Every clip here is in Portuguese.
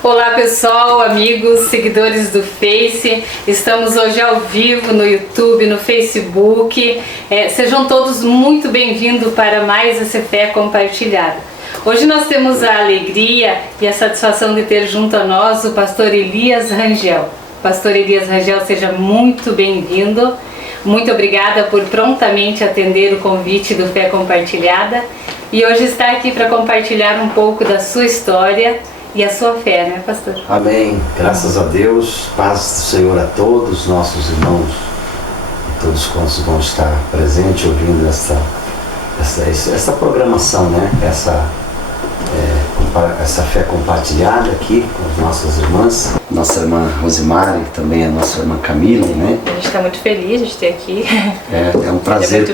Olá pessoal, amigos, seguidores do Face, estamos hoje ao vivo no YouTube, no Facebook, sejam todos muito bem-vindos para mais esse Fé Compartilhada. Hoje nós temos a alegria e a satisfação de ter junto a nós o pastor Elias Rangel. Pastor Elias Rangel, seja muito bem-vindo, muito obrigada por prontamente atender o convite do Fé Compartilhada e hoje está aqui para compartilhar um pouco da sua história e a sua fé, né, pastor? Amém. Graças a Deus. Paz do Senhor a todos, nossos irmãos e todos quantos vão estar presentes ouvindo essa programação, né? Essa fé compartilhada aqui com as nossas irmãs. Nossa irmã Rosimari, que também é nossa irmã Camila, né? A gente está muito feliz de ter aqui. É um prazer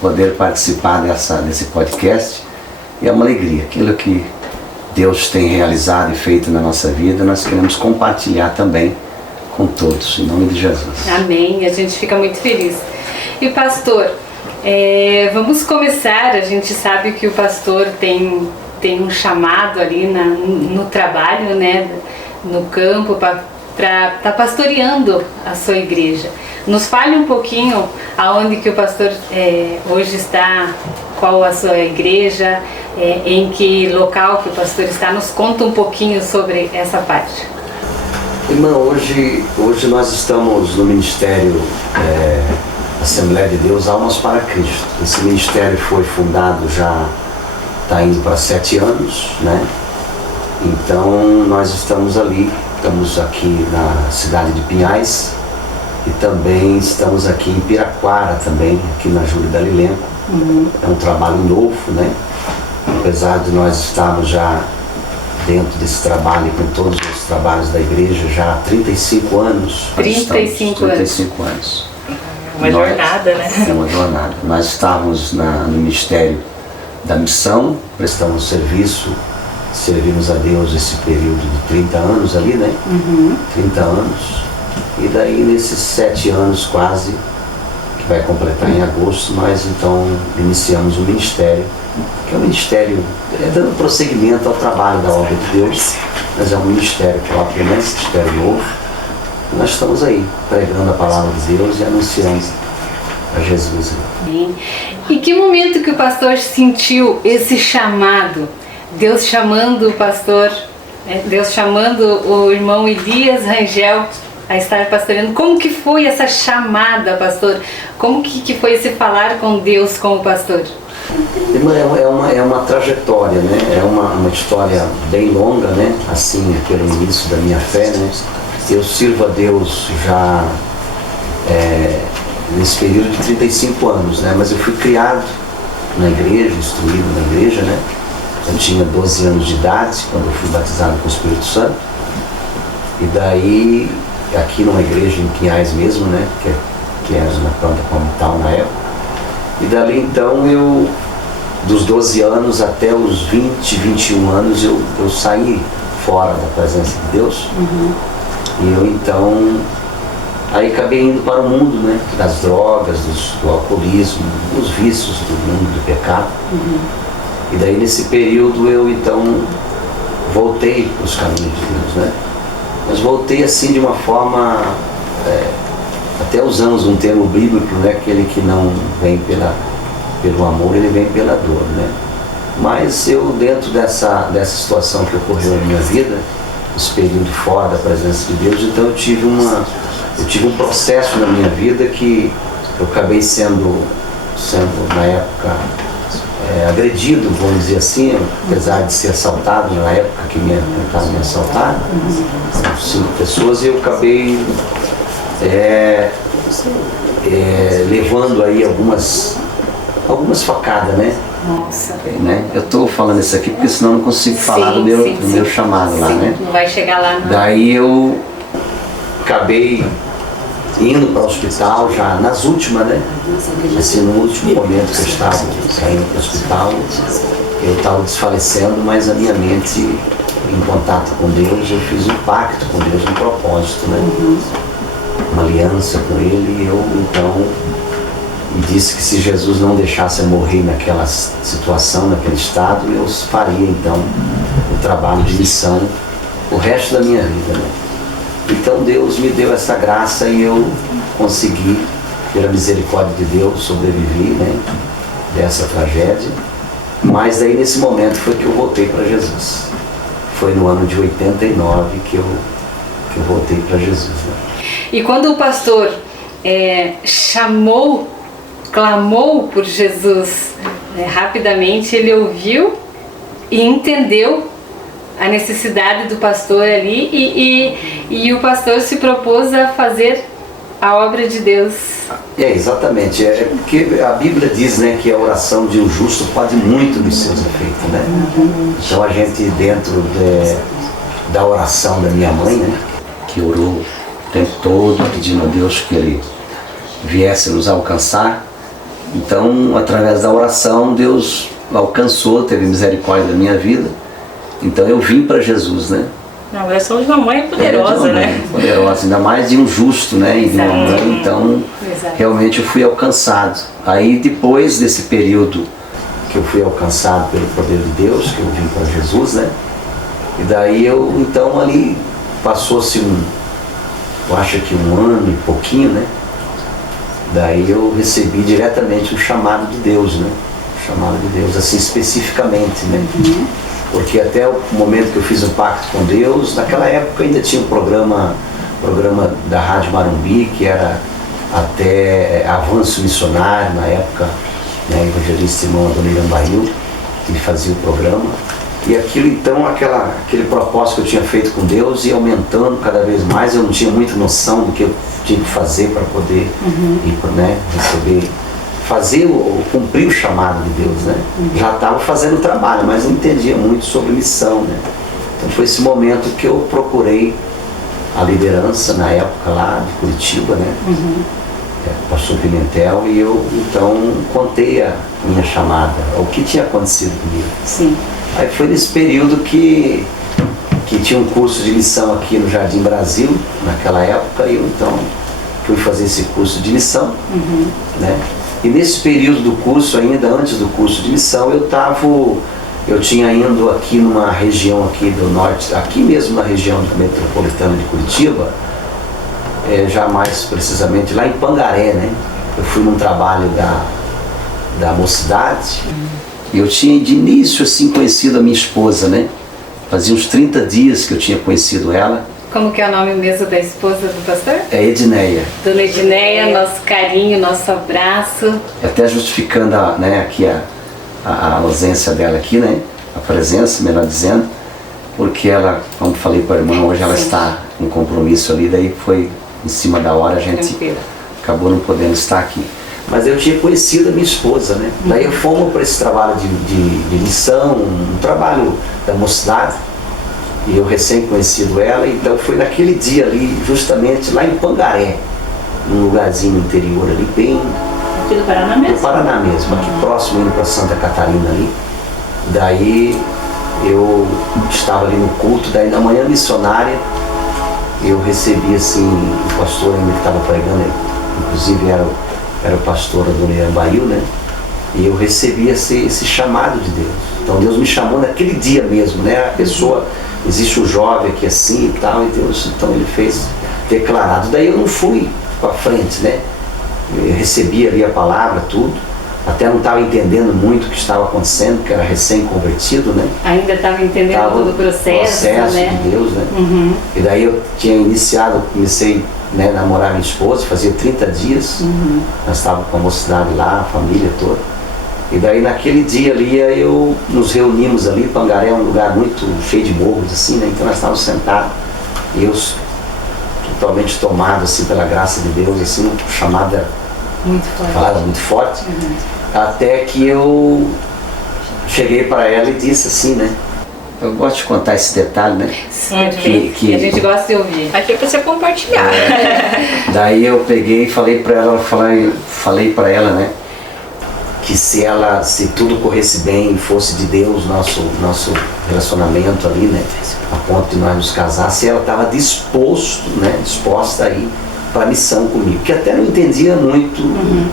poder participar desse podcast. E é uma alegria. Aquilo que Deus tem realizado e feito na nossa vida, nós queremos compartilhar também com todos, em nome de Jesus. Amém, a gente fica muito feliz. E pastor, vamos começar, a gente sabe que o pastor tem um chamado ali no trabalho, né, no campo, para estar pastoreando a sua igreja. Nos fale um pouquinho aonde que o pastor hoje está, qual a sua igreja, em que local que o pastor está, nos conta um pouquinho sobre essa parte. Irmã, hoje nós estamos no Ministério Assembleia de Deus Almas para Cristo. Esse ministério foi fundado já, está indo para 7 anos, né? Então nós estamos aqui na cidade de Pinhais e também estamos aqui em Piraquara também, aqui na Júlio Dalilenco. É um trabalho novo, né? Apesar de nós estarmos já dentro desse trabalho, com todos os trabalhos da igreja, já há 35 anos. 35 anos. Uma jornada, né? É uma jornada. Nós estávamos no Ministério da Missão, prestamos serviço, servimos a Deus esse período de 30 anos ali, né? 30 anos. E daí, nesses 7 anos quase, que vai completar em agosto, nós então iniciamos o ministério, que é um ministério dando prosseguimento ao trabalho da obra de Deus, mas é um ministério próprio, né? Ministério novo. E nós estamos aí, pregando a palavra de Deus e anunciando a Jesus. E que momento que o pastor sentiu esse chamado? Deus chamando o pastor, Deus chamando o irmão Elias Rangel a estar pastoreando. Como que foi essa chamada, pastor? Como que foi esse falar com Deus com o pastor? Irmã, é uma trajetória, né? É uma história bem longa, né? Assim, pelo início da minha fé, né? Eu sirvo a Deus já nesse período de 35 anos, né? Mas eu fui criado na igreja, instruído na igreja, né? Eu tinha 12 anos de idade quando eu fui batizado com o Espírito Santo. E daí, aqui numa igreja em Pinhais mesmo, né? Que era na planta comunital na época. E dali então dos 12 anos até os 20, 21 anos, eu saí fora da presença de Deus. E eu então, aí acabei indo para o mundo, né? Das drogas, do alcoolismo, dos vícios do mundo, do pecado. E daí nesse período eu então voltei para os caminhos de Deus, né? Mas voltei assim de uma forma, até usamos um termo bíblico, né? Aquele que não vem pelo amor, ele vem pela dor, né? Mas eu, dentro dessa situação que ocorreu na minha vida, esse período fora da presença de Deus, então eu tive um processo na minha vida que eu acabei sendo na época agredido, vamos dizer assim, apesar de ser assaltado na época que tentaram me assaltar, 5 pessoas, e eu acabei levando aí algumas facadas, né? Nossa. Né? Eu estou falando isso aqui porque senão eu não consigo falar do meu chamado lá, né? Não vai chegar lá, não. Daí eu acabei indo para o hospital já nas últimas, né? Assim, no último momento que eu estava saindo para o hospital, eu estava desfalecendo, mas a minha mente, em contato com Deus, eu fiz um pacto com Deus, um propósito, né? Uma aliança com Ele, e eu então me disse que se Jesus não deixasse eu morrer naquela situação, naquele estado, eu faria então o trabalho de missão o resto da minha vida, né? Então Deus me deu essa graça e eu consegui, pela misericórdia de Deus, sobreviver, né, dessa tragédia. Mas aí nesse momento foi que eu voltei para Jesus. Foi no ano de 89 que eu voltei para Jesus, né? E quando o pastor clamou por Jesus, rapidamente ele ouviu e entendeu a necessidade do pastor ali e o pastor se propôs a fazer a obra de Deus. Exatamente. Porque a Bíblia diz, né, que a oração de um justo pode muito dos seus efeitos, né? Então a gente dentro da oração da minha mãe, né, que orou o tempo todo pedindo a Deus que Ele viesse nos alcançar. Então, através da oração, Deus alcançou, teve misericórdia da minha vida. Então eu vim para Jesus, né? A oração de uma mãe é poderosa, né? Poderosa, ainda mais de um justo, né? E de uma mãe, então realmente eu fui alcançado. Aí depois desse período que eu fui alcançado pelo poder de Deus, que eu vim para Jesus, né? E daí eu, então ali passou-se eu acho que um ano e pouquinho, né? Daí eu recebi diretamente o chamado de Deus, né? O chamado de Deus, assim especificamente, né? Porque até o momento que eu fiz o pacto com Deus, naquela época ainda tinha um programa da Rádio Marumbi, que era até Avanço Missionário, na época, né, evangelista irmão Adoniran Bahil, que fazia o programa. E aquilo então, aquele propósito que eu tinha feito com Deus ia aumentando cada vez mais. Eu não tinha muita noção do que eu tinha que fazer para poder ir, né, cumprir o chamado de Deus, né? Já estava fazendo o trabalho, mas não entendia muito sobre missão, né? Então foi esse momento que eu procurei a liderança na época lá de Curitiba, né? Pastor Pimentel, e eu então contei a minha chamada, o que tinha acontecido comigo. Sim. Aí foi nesse período que tinha um curso de missão aqui no Jardim Brasil, naquela época, e eu então fui fazer esse curso de missão, né? E nesse período do curso, ainda antes do curso de missão, eu tinha ido aqui numa região aqui do norte, aqui mesmo na região metropolitana de Curitiba, já mais precisamente lá em Pangaré, né? Eu fui num trabalho da mocidade, e eu tinha de início assim conhecido a minha esposa, né? Fazia uns 30 dias que eu tinha conhecido ela. Como que é o nome mesmo da esposa do pastor? É Edneia. Dona Edneia, nosso carinho, nosso abraço. Até justificando aqui a ausência dela aqui, né? A presença, melhor dizendo, porque ela, como falei para a irmã, hoje ela está em compromisso ali, daí foi em cima da hora, a gente acabou não podendo estar aqui. Mas eu tinha conhecido a minha esposa, né? Daí eu fomos para esse trabalho de missão, um trabalho da mocidade. E eu recém conhecido ela, então foi naquele dia ali, justamente lá em Pangaré, num lugarzinho interior ali, bem... Aqui do Paraná mesmo? Do Paraná mesmo, aqui próximo, indo para Santa Catarina ali. Daí eu estava ali no culto, daí na manhã missionária, eu recebi assim, o pastor ainda que estava pregando, inclusive era o pastor Adoniran Bahil, né? E eu recebi esse chamado de Deus. Então Deus me chamou naquele dia mesmo, né? A pessoa... Existe um jovem aqui assim e tal, e Deus, então ele fez declarado. Daí eu não fui para frente, né? Eu recebi ali a palavra, tudo. Até não estava entendendo muito o que estava acontecendo, porque era recém-convertido, né? Ainda estava entendendo todo o processo, né? De Deus, né? E daí eu tinha comecei, né, a namorar minha esposa, fazia 30 dias. Nós estávamos com a mocidade lá, a família toda. E daí naquele dia ali nos reunimos ali, Pangaré é um lugar muito cheio de morros assim, né? Então nós estávamos sentados, e eu totalmente tomado assim pela graça de Deus, assim, chamada muito forte. Falada muito forte, até que eu cheguei para ela e disse assim, né? Eu gosto de contar esse detalhe, né? Que a gente gosta de ouvir. Aqui é para você compartilhar. Daí eu peguei e falei para ela, falei para ela, né? Que se tudo corresse bem e fosse de Deus, nosso relacionamento ali, né, a ponto de nós nos casar, se ela estava disposta a ir para a missão comigo, que até não entendia muito,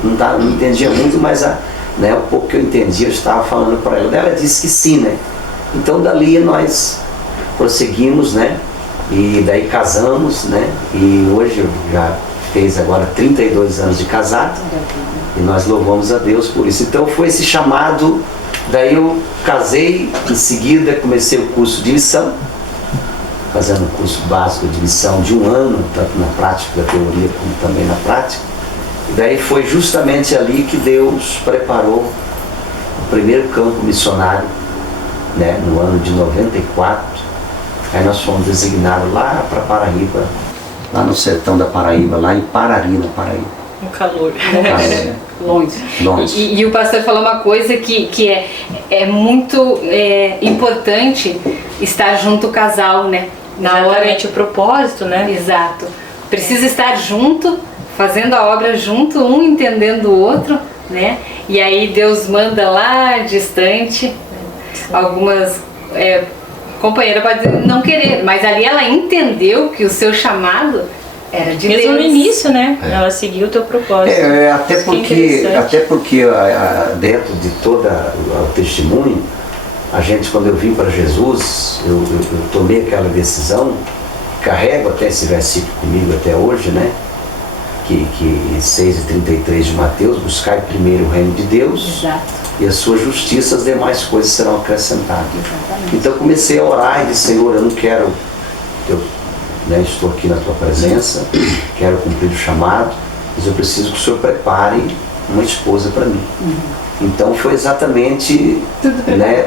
não entendia muito, mas o pouco que eu entendia eu estava falando para ela. Ela disse que sim, né? Então dali nós prosseguimos, né? E daí casamos, né? E hoje eu já fez agora 32 anos de casado. E nós louvamos a Deus por isso. Então foi esse chamado, daí eu casei, em seguida comecei o curso de missão, fazendo o curso básico de missão de 1 ano, tanto na prática da teoria como também na prática. E daí foi justamente ali que Deus preparou o primeiro campo missionário, né, no ano de 94. Aí nós fomos designados lá para Paraíba, lá no sertão da Paraíba, lá em Parari, na Paraíba. Um calor. Longe. E o pastor falou uma coisa que é muito importante estar junto o casal, né? Exatamente, o propósito, né? Exato. Precisa estar junto, fazendo a obra junto, um entendendo o outro, né? E aí Deus manda lá distante, algumas companheiras podem não querer, mas ali ela entendeu que o seu chamado era de Mesmo Deus. no início, né? Ela seguiu o teu propósito. Até porque dentro de todo o testemunho, a gente, quando eu vim para Jesus, eu tomei aquela decisão, carrego até esse versículo comigo até hoje, né? Que 6:33 de Mateus, buscai primeiro o reino de Deus. Exato. E a sua justiça, as demais coisas serão acrescentadas. Exatamente. Então eu comecei a orar e disse: Senhor, eu não quero, estou aqui na tua presença, quero cumprir o chamado, mas eu preciso que o Senhor prepare uma esposa para mim. Então foi exatamente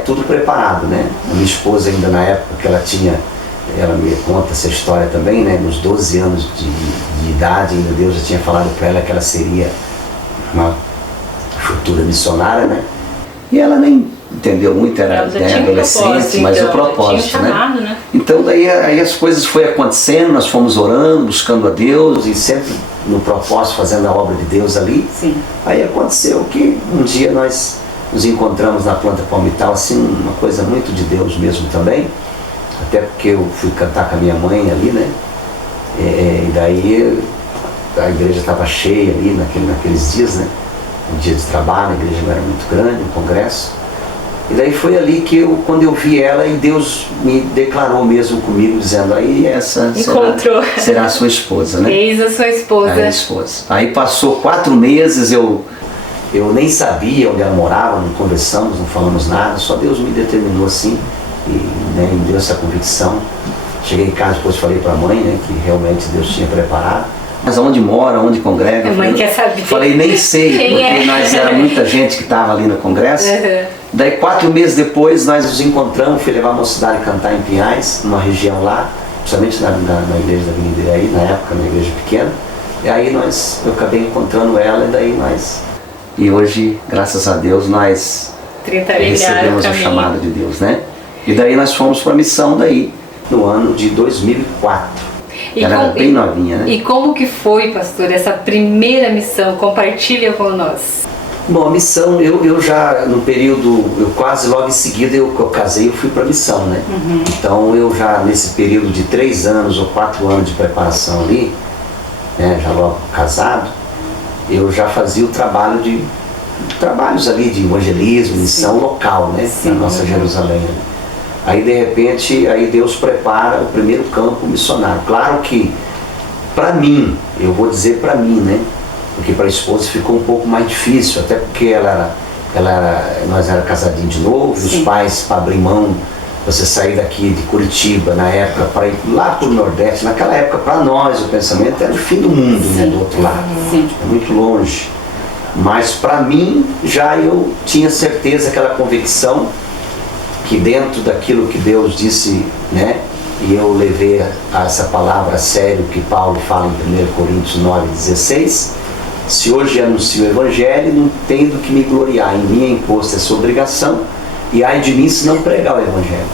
tudo preparado, né? A minha esposa ainda na época que ela me conta essa história também, né? Nos 12 anos de idade, ainda Deus já tinha falado para ela que ela seria uma futura missionária, né? E ela nem entendeu muito, era adolescente, mas o propósito, né? Então daí aí as coisas foram acontecendo, nós fomos orando, buscando a Deus e sempre no propósito, fazendo a obra de Deus ali. Sim. Aí aconteceu que um dia nós nos encontramos na planta palmital, assim, uma coisa muito de Deus mesmo também, até porque eu fui cantar com a minha mãe ali, né? E daí a igreja estava cheia ali naqueles dias, né? Um dia de trabalho, a igreja não era muito grande, um congresso. E daí foi ali que quando eu vi ela, e Deus me declarou mesmo comigo, dizendo: aí essa será a sua esposa, né? Eis a sua esposa. A esposa. Aí passou 4 meses, eu nem sabia onde ela morava, não conversamos, não falamos nada, só Deus me determinou assim, e me deu essa convicção. Cheguei em casa, depois falei para a mãe, né, que realmente Deus tinha preparado. Mas aonde mora, onde congrega? A mãe quer saber. Falei, nem sei, porque nós era muita gente que estava ali no congresso. Daí 4 meses depois nós nos encontramos, fui levar a mocidade a cantar em Pinhais, numa região lá, principalmente na igreja da Avenida Iraí, na época, na igreja pequena. E aí eu acabei encontrando ela, e daí E hoje, graças a Deus, nós recebemos o chamado de Deus, né? E daí nós fomos para a missão daí, no ano de 2004. Ela era bem novinha, né? E como que foi, pastor, essa primeira missão? Compartilha com nós. Bom, a missão, eu já no período, quase logo em seguida eu casei, eu fui para a missão, né? Então eu já nesse período de 3 anos ou 4 anos de preparação ali, né, já logo casado, eu já fazia trabalhos ali de evangelismo, missão local, né? Na nossa Jerusalém, né? Aí de repente, Deus prepara o primeiro campo missionário. Claro que para mim, eu vou dizer para mim, né? Porque para a esposa ficou um pouco mais difícil, até porque nós era casadinhos de novo, e os pais, para abrir mão, você sair daqui de Curitiba na época para ir lá para o Nordeste, naquela época para nós o pensamento era o fim do mundo, né, do outro lado, é muito longe. Mas para mim já eu tinha certeza, aquela convicção, que dentro daquilo que Deus disse, né, e eu levei essa palavra a sério que Paulo fala em 1 Coríntios 9:16, se hoje anuncio o Evangelho, não tenho do que me gloriar, em mim é imposta essa obrigação, e ai de mim se não pregar o Evangelho.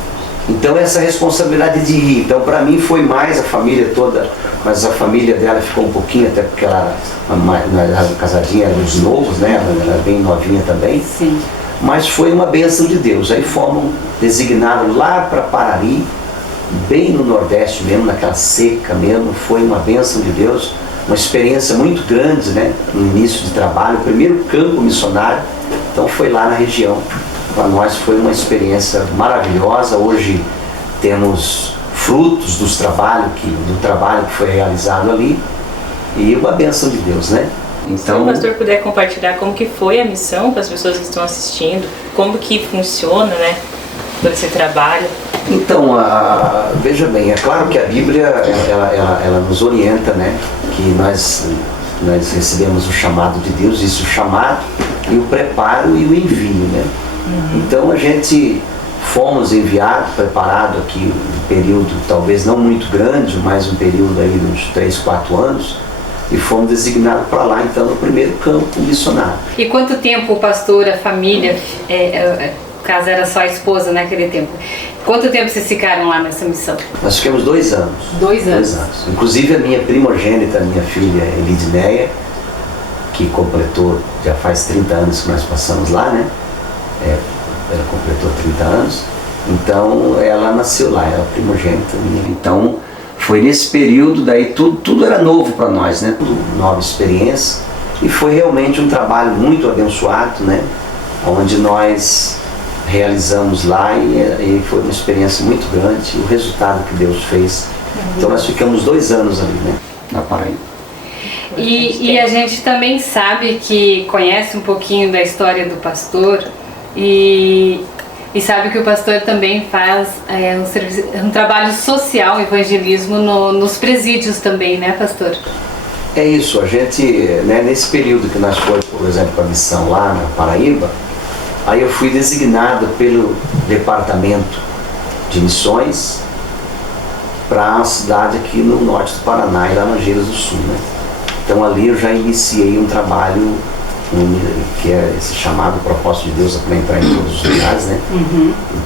Então essa responsabilidade de ir, então para mim foi mais a família toda, mas a família dela ficou um pouquinho, até porque ela era casadinha, eram os novos, né, ela era bem novinha também. Sim. Mas foi uma bênção de Deus. Aí fomos designados lá para Parari, bem no Nordeste mesmo, naquela seca mesmo. Foi uma bênção de Deus, uma experiência muito grande, né? No início de trabalho, o primeiro campo missionário. Então foi lá na região. Para nós foi uma experiência maravilhosa. Hoje temos frutos do trabalho que foi realizado ali, e uma bênção de Deus, né? Então, se o pastor puder compartilhar como que foi a missão para as pessoas que estão assistindo, como que funciona, né, todo esse trabalho. Então, veja bem, é claro que a Bíblia, ela nos orienta, né, que nós recebemos o chamado de Deus, isso, o chamado e o preparo e o envio, né? Então a gente fomos enviados, preparado aqui um período talvez não muito grande, mas um período aí de uns 3, 4 anos, e fomos designados para lá, então, no primeiro campo missionário. E quanto tempo o pastor, a família, no caso era só a esposa naquele tempo, quanto tempo vocês ficaram lá nessa missão? Nós ficamos 2 anos. 2 anos. 2 anos. Inclusive a minha primogênita, minha filha Elidineia, que completou, já faz 30 anos que nós passamos lá, né? Ela completou 30 anos, então ela nasceu lá, ela é primogênita minha. Então foi nesse período, daí tudo era novo para nós, né? Tudo nova experiência, e foi realmente um trabalho muito abençoado, né? Onde nós realizamos lá, e foi uma experiência muito grande, o resultado que Deus fez. Então nós ficamos 2 anos ali, né? Na Paraíba. E a gente também sabe que conhece um pouquinho da história do pastor e sabe que o pastor também faz um trabalho social, evangelismo nos presídios também, né, pastor? É isso, a gente, né, nesse período que nós fomos, por exemplo, para a missão lá na Paraíba, aí eu fui designado pelo departamento de missões para a cidade aqui no norte do Paraná, em Laranjeiras do Sul, né? Então ali eu já iniciei um trabalho que é esse chamado propósito de Deus para entrar em todos os lugares, né?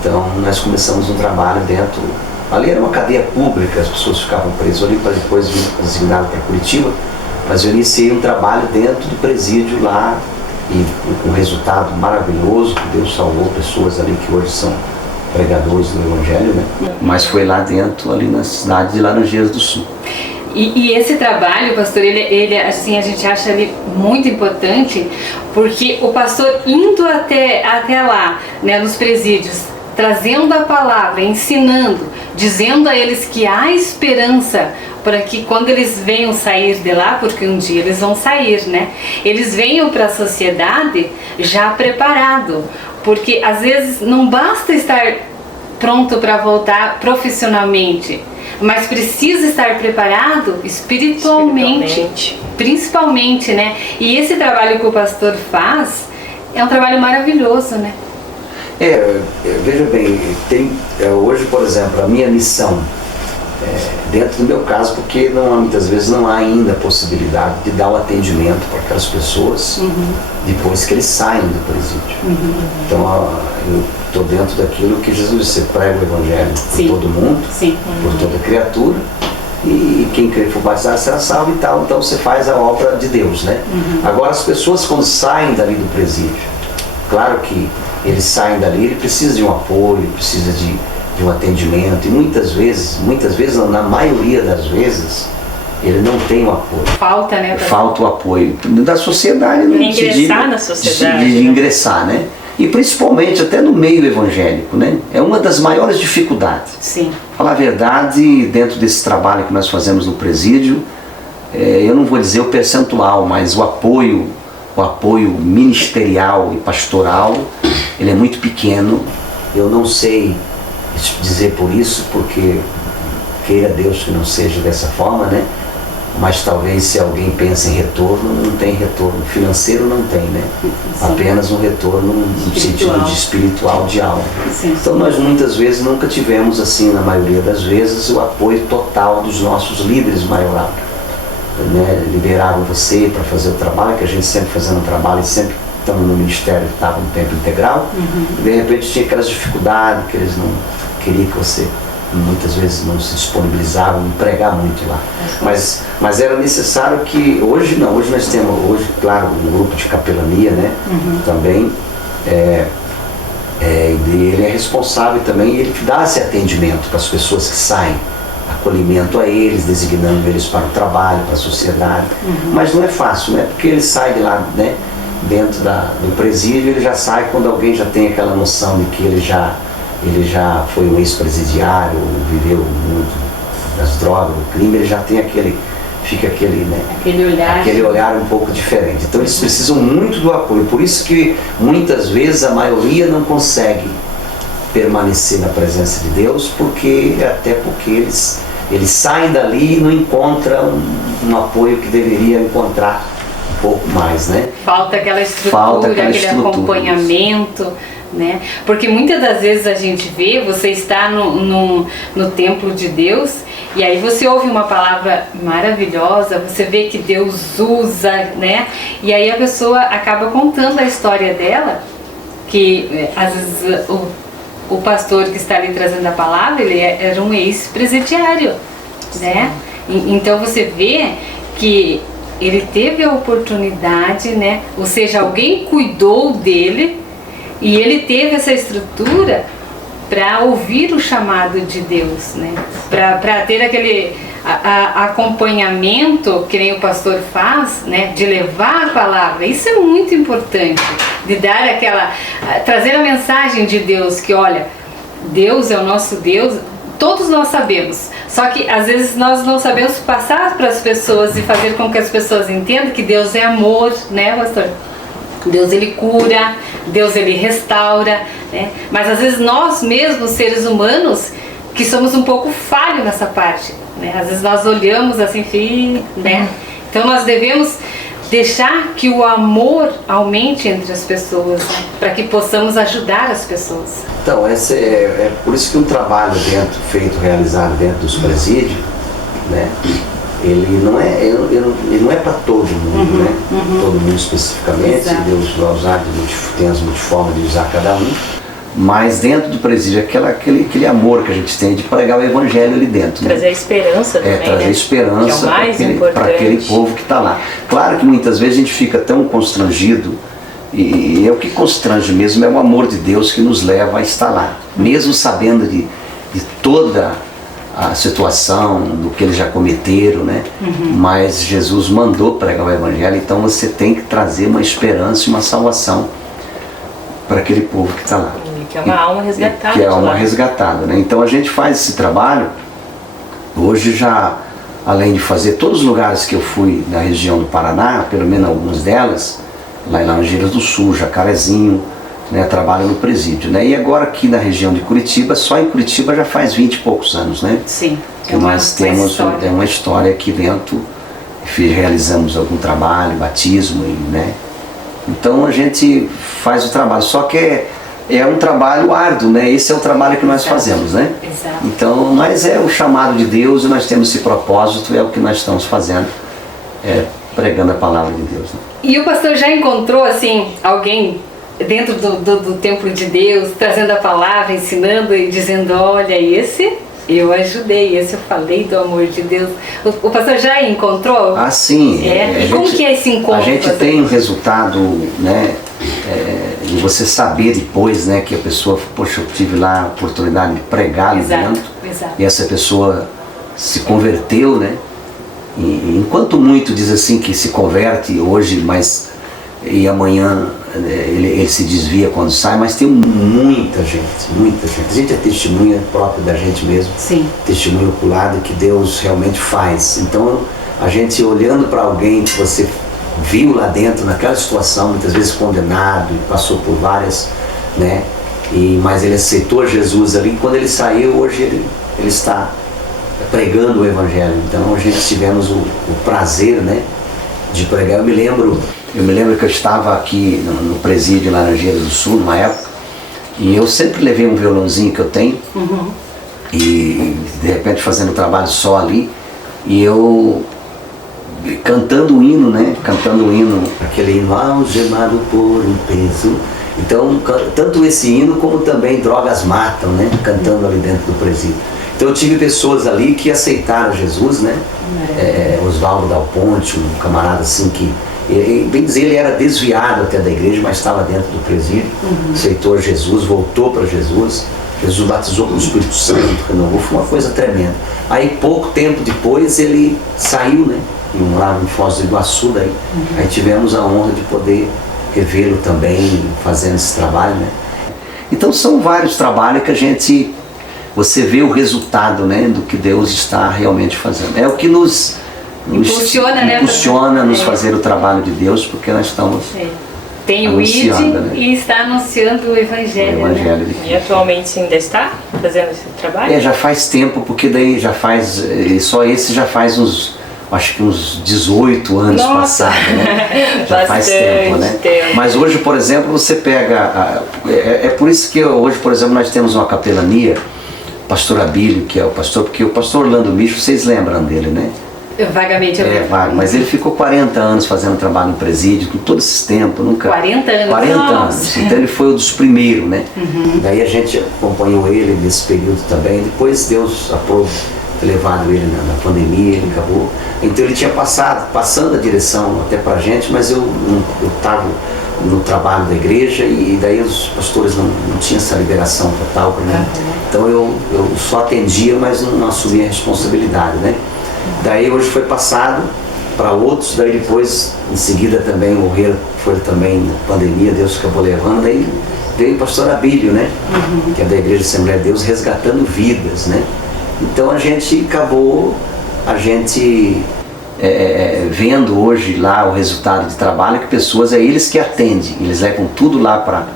Então nós começamos um trabalho dentro, ali era uma cadeia pública, as pessoas ficavam presas ali para depois vir designado para Curitiba, mas eu iniciei um trabalho dentro do presídio lá, e com um resultado maravilhoso, que Deus salvou pessoas ali que hoje são pregadores do Evangelho, né? Mas foi lá dentro, ali na cidade de Laranjeiras do Sul. E esse trabalho, pastor, ele assim, a gente acha ele muito importante, porque o pastor indo até lá, né, nos presídios, trazendo a palavra, ensinando, dizendo a eles que há esperança para que quando eles venham sair de lá, porque um dia eles vão sair, né? Eles venham para a sociedade já preparado, porque às vezes não basta estar pronto para voltar profissionalmente, mas precisa estar preparado espiritualmente, principalmente, né? E esse trabalho que o pastor faz é um trabalho maravilhoso, né? Veja bem, hoje, por exemplo, a minha missão, dentro do meu caso, porque muitas vezes não há ainda a possibilidade de dar o atendimento para aquelas pessoas depois que eles saem do presídio. Então eu estou dentro daquilo que Jesus disse: prega o Evangelho por todo mundo, por toda criatura, e quem crer for batizado será salvo e tal. Então você faz a obra de Deus, né? Agora as pessoas, quando saem dali do presídio, claro que eles saem dali, ele precisa de um apoio, precisa de um atendimento, e muitas vezes não, na maioria das vezes, ele não tem o apoio. Falta, né? Falta o apoio da sociedade. Ingressar na sociedade. De ingressar, né? E principalmente até no meio evangélico, né? É uma das maiores dificuldades. Sim. Falar a verdade, dentro desse trabalho que nós fazemos no presídio, eu não vou dizer o percentual, mas o apoio ministerial e pastoral, ele é muito pequeno. Eu não sei dizer por isso, porque queira Deus que não seja dessa forma, né? Mas talvez, se alguém pensa em retorno, não tem retorno financeiro, não tem, né? Apenas um retorno no sentido de espiritual, de alma. Então nós muitas vezes nunca tivemos, assim, na maioria das vezes, o apoio total dos nossos líderes maiorais, né? Liberavam você para fazer o trabalho, que a gente sempre fazendo o trabalho e sempre estamos no ministério, estava no tempo integral, e de repente tinha aquelas dificuldades que eles não queriam que você, muitas vezes, não se disponibilizavam em pregar muito lá. Mas era necessário que, hoje nós temos, claro, um grupo de capelania, né? Também, ele é responsável também, ele dá esse atendimento para as pessoas que saem, acolhimento a eles, designando eles para o trabalho, para a sociedade. Mas não é fácil, né? Porque ele sai de lá, né? Dentro do presídio, ele já sai quando alguém já tem aquela noção de que ele já ele já foi um ex-presidiário, viveu muito das drogas, do crime, ele já tem aquele olhar um pouco diferente. Então eles precisam muito do apoio, por isso que muitas vezes a maioria não consegue permanecer na presença de Deus, porque eles saem dali e não encontram um apoio que deveria encontrar um pouco mais, né? Falta aquela estrutura, aquele acompanhamento, né? Porque muitas das vezes a gente vê, você está no templo de Deus e aí você ouve uma palavra maravilhosa, você vê que Deus usa, né? E aí a pessoa acaba contando a história dela, que às vezes o pastor que está ali trazendo a palavra, ele era um ex-presidiário, né? Então você vê que ele teve a oportunidade, né? Ou seja, alguém cuidou dele e ele teve essa estrutura para ouvir o chamado de Deus, né? Para ter aquele acompanhamento que nem o pastor faz, né? De levar a palavra. Isso é muito importante, de dar trazer a mensagem de Deus, que olha, Deus é o nosso Deus, todos nós sabemos, só que às vezes nós não sabemos passar para as pessoas e fazer com que as pessoas entendam que Deus é amor, né, pastor? Deus ele cura, Deus ele restaura, né? Mas às vezes nós mesmos, seres humanos, que somos um pouco falhos nessa parte, né? Às vezes nós olhamos assim, né? Então nós devemos deixar que o amor aumente entre as pessoas, né? Para que possamos ajudar as pessoas. Então, é por isso que um trabalho realizado dentro dos presídios, né? Ele não é para todo mundo, né? Todo mundo especificamente. Exato. Deus vai usar, tem as multiformas de usar cada um. Mas dentro do presídio, aquele amor que a gente tem de pregar o evangelho ali dentro. Trazer, né? A esperança também, trazer, né? Esperança para aquele povo que está lá. Claro que muitas vezes a gente fica tão constrangido, e o que constrange mesmo é o amor de Deus que nos leva a estar lá. Mesmo sabendo de toda a situação, do que eles já cometeram, né? Mas Jesus mandou pregar o evangelho, então você tem que trazer uma esperança e uma salvação para aquele povo que está lá. Que é uma alma resgatada. Que é uma resgatada, né? Então a gente faz esse trabalho, hoje já, além de fazer todos os lugares que eu fui na região do Paraná, pelo menos algumas delas, lá em Laranjeiras do Sul, Jacarezinho, né, trabalho no presídio, né? E agora aqui na região de Curitiba, só em Curitiba já faz 20 e poucos anos, né? Sim. Que nós temos uma história aqui dentro, realizamos algum trabalho, batismo, né? Então a gente faz o trabalho, só que é um trabalho árduo, né? Esse é o trabalho que nós fazemos, né? Exato. Então, mas é o chamado de Deus e nós temos esse propósito, é o que nós estamos fazendo, pregando a palavra de Deus, né? E o pastor já encontrou, assim, alguém dentro do templo de Deus, trazendo a palavra, ensinando e dizendo, olha, esse eu ajudei, esse eu falei do amor de Deus. O pastor já encontrou? Ah, sim. E como que é esse encontro? A gente tem um resultado, né? E você saber depois, né, que a pessoa, poxa, eu tive lá a oportunidade de pregar ali dentro. Exato. E essa pessoa se converteu, né? E enquanto muito diz assim que se converte hoje, mas e amanhã ele se desvia quando sai, mas tem muita gente. A gente é testemunha própria da gente mesmo. Sim. Testemunho ocular que Deus realmente faz. Então a gente olhando para alguém que você viu lá dentro, naquela situação, muitas vezes condenado, passou por várias, né? Mas ele aceitou Jesus ali, quando ele saiu, hoje ele está pregando o evangelho. Então a gente tivemos o prazer, né, de pregar. Eu me lembro que eu estava aqui no presídio em Laranjeiras do Sul, numa época, e eu sempre levei um violãozinho que eu tenho, e de repente fazendo trabalho só ali, e eu cantando o hino, né? Cantando o hino, aquele hino algemado por um peso. Então, tanto esse hino como também Drogas Matam, né? Cantando ali dentro do presídio. Então eu tive pessoas ali que aceitaram Jesus, né? Oswaldo Dal Ponte, um camarada assim que, bem dizer, ele era desviado até da igreja, mas estava dentro do presídio, aceitou Jesus, voltou para Jesus, Jesus batizou com o Espírito Santo, renovou, foi uma coisa tremenda. Aí pouco tempo depois ele saiu, né? Lá em Foz do Iguaçu, daí. Aí tivemos a honra de poder revê-lo também fazendo esse trabalho, né? Então são vários trabalhos que você vê o resultado, né, do que Deus está realmente fazendo. É o que nos impulsiona, nos fazer o trabalho de Deus, porque nós estamos tem o ID, né? E está anunciando o Evangelho. Né? E atualmente você ainda está fazendo esse trabalho? Já faz tempo, porque daí só esse já faz acho que uns 18 anos passados, né? Já faz tempo, né? Mas hoje, por exemplo, você pega... É por isso que hoje, por exemplo, nós temos uma capelania, pastor Abílio, que é o pastor, porque o pastor Orlando Micho, vocês lembram dele, né? Vagamente. Vago, mas ele ficou 40 anos fazendo trabalho no presídio, com todo esse tempo, nunca... 40 anos? 40 anos. Então ele foi um dos primeiros, né? Daí a gente acompanhou ele nesse período também. Depois Deus aprove ter levado ele na pandemia, ele acabou. Então ele tinha passando a direção até pra gente, mas eu estava no trabalho da igreja e daí os pastores não tinham essa liberação total para mim. Então eu só atendia, mas não assumia a responsabilidade, né? Daí hoje foi passado para outros, daí depois em seguida também morreram, foi também na pandemia, Deus acabou levando, daí veio o pastor Abílio, né? Que é da Igreja Assembleia de Deus, resgatando vidas, né? Então a gente acabou, vendo hoje lá o resultado de trabalho, que pessoas, eles que atendem, eles levam tudo lá para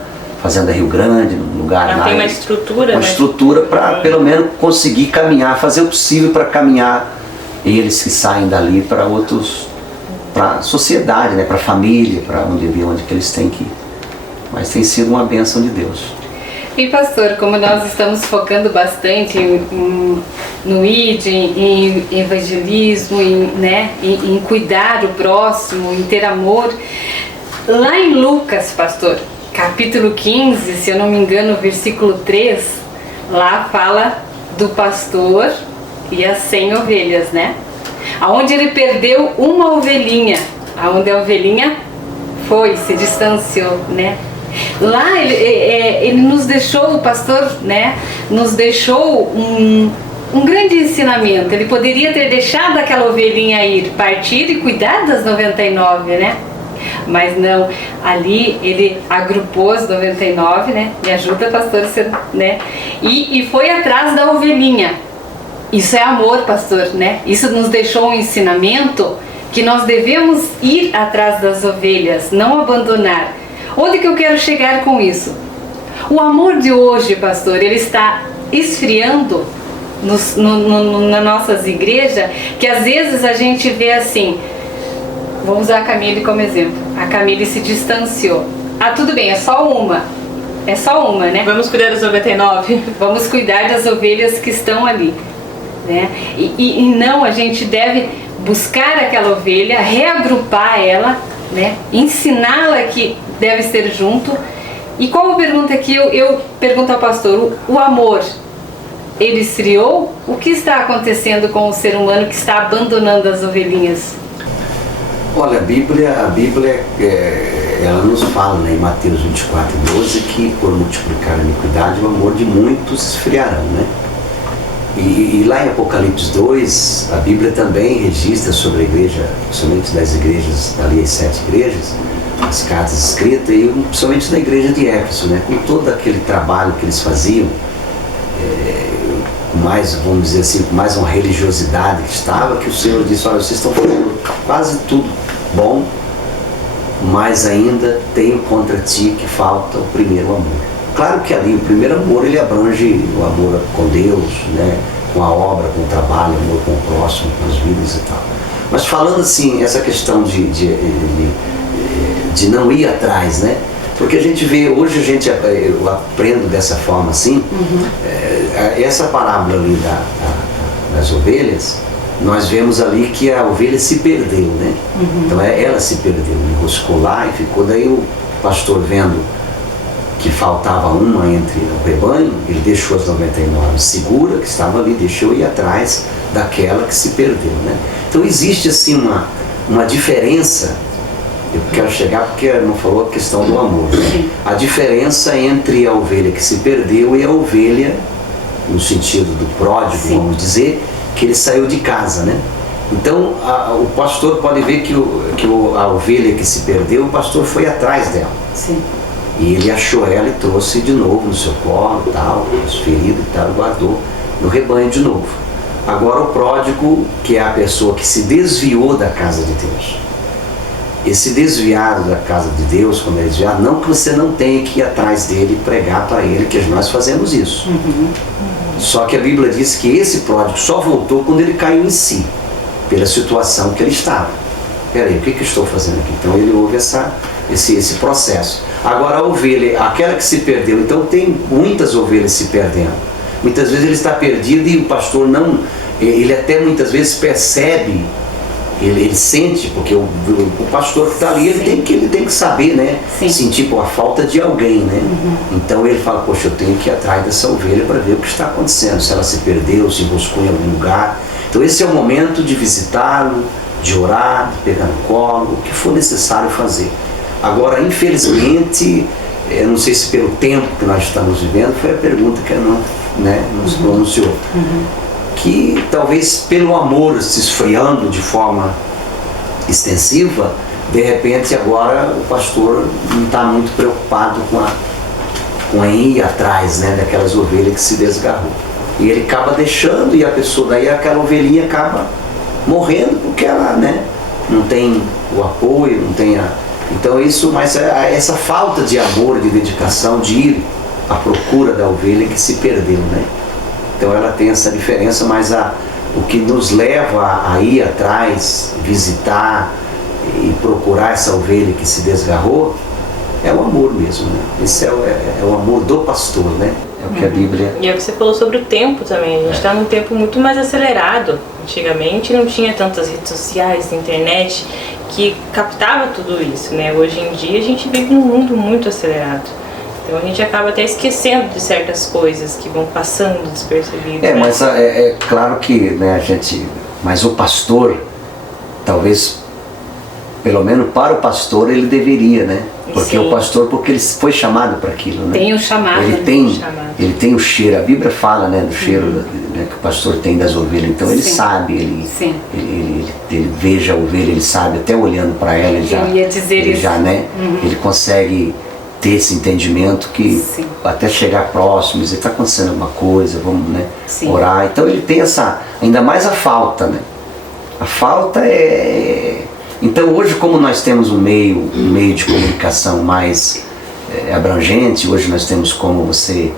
Fazenda Rio Grande, no lugar lá. Tem uma estrutura, uma estrutura para pelo menos conseguir caminhar, fazer o possível para caminhar eles que saem dali para para a sociedade, né, para a família, para onde que eles têm que ir. Mas tem sido uma bênção de Deus. E pastor, como nós estamos focando bastante no ID, em evangelismo, em cuidar o próximo, em ter amor, lá em Lucas, pastor, capítulo 15, se eu não me engano, versículo 3, lá fala do pastor e as 100 ovelhas, né? Aonde ele perdeu uma ovelhinha, aonde a ovelhinha se distanciou, né? Lá ele nos deixou, o pastor, né, nos deixou um grande ensinamento. Ele poderia ter deixado aquela ovelhinha ir, partir e cuidar das 99, né? Mas não, ali ele agrupou as 99, né? Me ajuda, pastor, né? E foi atrás da ovelhinha. Isso é amor, pastor, né? Isso nos deixou um ensinamento que nós devemos ir atrás das ovelhas, não abandonar. Onde que eu quero chegar com isso? O amor de hoje, pastor, ele está esfriando nas nossas igrejas, que às vezes a gente vê assim, vou usar a Camille como exemplo, a Camille se distanciou. Ah, tudo bem, é só uma, né? Vamos cuidar das 99? Vamos cuidar das ovelhas que estão ali, né? E não, a gente deve buscar aquela ovelha, reagrupar ela, né? Ensiná-la que deve ser junto. E qual a pergunta que eu pergunto ao pastor? O amor, ele esfriou? O que está acontecendo com o ser humano que está abandonando as ovelhinhas? Olha, a Bíblia ela nos fala, né, em Mateus 24:12, que por multiplicar a iniquidade o amor de muitos esfriarão, né? E lá em Apocalipse 2, a Bíblia também registra sobre a igreja, principalmente das igrejas, ali as 7 igrejas, as cartas escritas, e principalmente da igreja de Éfeso, né, com todo aquele trabalho que eles faziam, com mais, vamos dizer assim, com mais uma religiosidade que estava, que o Senhor disse: olha, vocês estão fazendo quase tudo bom, mas ainda tenho contra ti que falta o primeiro amor. Claro que ali o primeiro amor, ele abrange o amor com Deus, né, com a obra, com o trabalho, amor com o próximo, com as vidas e tal. Mas falando assim, essa questão de não ir atrás, né? Porque a gente vê, hoje eu aprendo dessa forma assim, essa parábola ali das ovelhas, nós vemos ali que a ovelha se perdeu, né? Então ela se perdeu, enroscou lá e ficou, daí o pastor vendo que faltava uma entre o rebanho, ele deixou as 99 segura, que estava ali, deixou ir atrás daquela que se perdeu, né? Então existe assim uma diferença, eu quero chegar porque não falou a questão do amor, né? A diferença entre a ovelha que se perdeu e a ovelha, no sentido do pródigo, vamos dizer, que ele saiu de casa, né? Então o pastor pode ver que a ovelha que se perdeu, o pastor foi atrás dela. Sim. E ele achou ela e trouxe de novo no seu colo, tal, ferido e tal, e guardou no rebanho de novo. Agora o pródigo, que é a pessoa que se desviou da casa de Deus. Esse desviado da casa de Deus, quando é desviado, não que você não tenha que ir atrás dele e pregar para ele, que nós fazemos isso. Só que a Bíblia diz que esse pródigo só voltou quando ele caiu em si, pela situação que ele estava. Peraí, o que eu estou fazendo aqui? Então ele houve esse processo. Agora a ovelha, aquela que se perdeu, então tem muitas ovelhas se perdendo. Muitas vezes ele está perdido e o pastor não, ele até muitas vezes percebe, ele sente, porque o pastor que está ali, ele tem que saber, né? Sim. Sentir a falta de alguém, né? Então ele fala, poxa, eu tenho que ir atrás dessa ovelha para ver o que está acontecendo, se ela se perdeu, se buscou em algum lugar. Então esse é o momento de visitá-lo, de orar, de pegar no colo, o que for necessário fazer. Agora, infelizmente, eu não sei se pelo tempo que nós estamos vivendo, foi a pergunta que nos pronunciou. Que talvez pelo amor se esfriando de forma extensiva, de repente agora o pastor não está muito preocupado com ir atrás, né, daquelas ovelhas que se desgarrou. E ele acaba deixando, e a pessoa, daí aquela ovelhinha acaba morrendo porque ela, né, não tem o apoio, não tem a... Então isso, mas essa falta de amor, de dedicação, de ir à procura da ovelha que se perdeu, né? Então ela tem essa diferença, mas o que nos leva a ir atrás, visitar e procurar essa ovelha que se desgarrou, é o amor mesmo, né? Esse é o amor do pastor, né? É o que a Bíblia... E aí você falou sobre o tempo também, a gente está num tempo muito mais acelerado. Antigamente não tinha tantas redes sociais, internet, que captava tudo isso, né? Hoje em dia a gente vive num mundo muito acelerado. Então a gente acaba até esquecendo de certas coisas que vão passando despercebidas. Né? Mas é claro que, né, mas o pastor, talvez, pelo menos para o pastor, ele deveria, né? Porque Sim. o pastor, porque ele foi chamado para aquilo, né? Tem o chamado. Ele tem o cheiro, a Bíblia fala, né, do cheiro, né, que o pastor tem das ovelhas, então ele sabe, ele veja a ovelha, ele sabe, até olhando para ela, ele consegue ter esse entendimento que até chegar próximo, dizer, está acontecendo alguma coisa, vamos, né, orar. Então ele tem ainda mais a falta, né? A falta é... Então hoje, como nós temos um meio de comunicação mais abrangente, hoje nós temos como você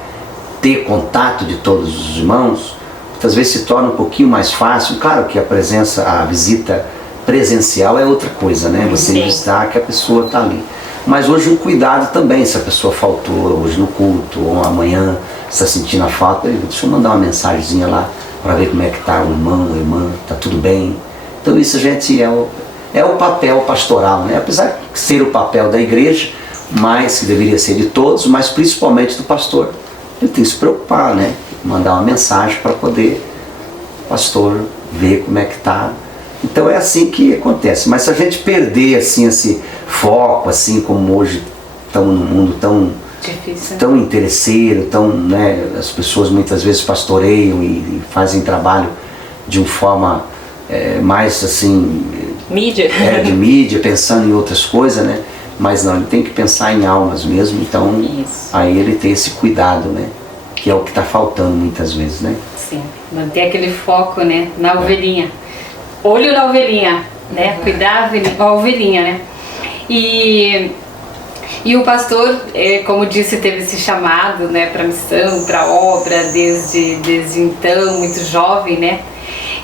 ter contato de todos os irmãos, muitas vezes se torna um pouquinho mais fácil. Claro que a visita presencial é outra coisa, né? Você visitar que a pessoa está ali. Mas hoje um cuidado também, se a pessoa faltou hoje no culto, ou amanhã está sentindo a falta, deixa eu mandar uma mensagenzinha lá para ver como é que está o irmão, a irmã, está tudo bem. Então isso, gente, é o papel pastoral, né? Apesar de ser o papel da igreja, mas que deveria ser de todos, mas principalmente do pastor. Ele tem que se preocupar, né? Mandar uma mensagem para poder o pastor ver como é que está. Então é assim que acontece. Mas se a gente perder assim, esse foco, assim como hoje estamos num mundo tão difícil, tão interesseiro, né, as pessoas muitas vezes pastoreiam e fazem trabalho de uma forma mais assim... Mídia. De mídia, pensando em outras coisas, né? Mas não, ele tem que pensar em almas mesmo, então aí ele tem esse cuidado, né? Que é o que está faltando muitas vezes, né? Sim, manter aquele foco, né? Na ovelhinha. Olho na ovelhinha, né? Cuidar a ovelhinha, né? E o pastor, como disse, teve esse chamado, né? Para missão, para obra, desde então, muito jovem, né?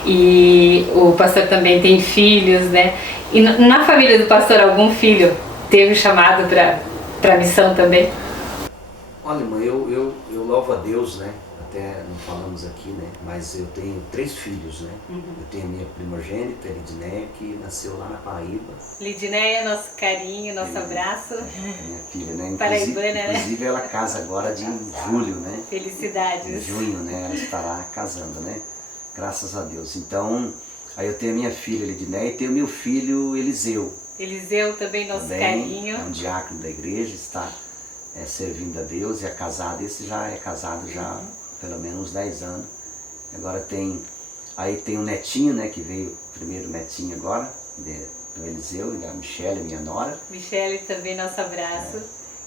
E o pastor também tem filhos, né? E na família do pastor, algum filho teve chamado para missão também? Olha, irmã, eu louvo a Deus, né? Até não falamos aqui, né? Mas eu tenho 3 filhos, né? Eu tenho a minha primogênita, Lidinéia, que nasceu lá na Paraíba. Lidinéia, nosso carinho, nosso abraço. Minha filha, né? Paraibana, né? Inclusive ela casa agora de julho, né? Felicidades. Em junho, né? Ela estará casando, né? Graças a Deus. Então, aí eu tenho a minha filha Lidinéia e tenho meu filho Eliseu. Eliseu também, nosso carinho. É um diácono da igreja, está servindo a Deus e é casado. Esse já é casado já pelo menos uns 10 anos. Agora aí tem um netinho, né, que veio, o primeiro netinho agora, do Eliseu e da Michele, minha nora. Michele também, nosso abraço.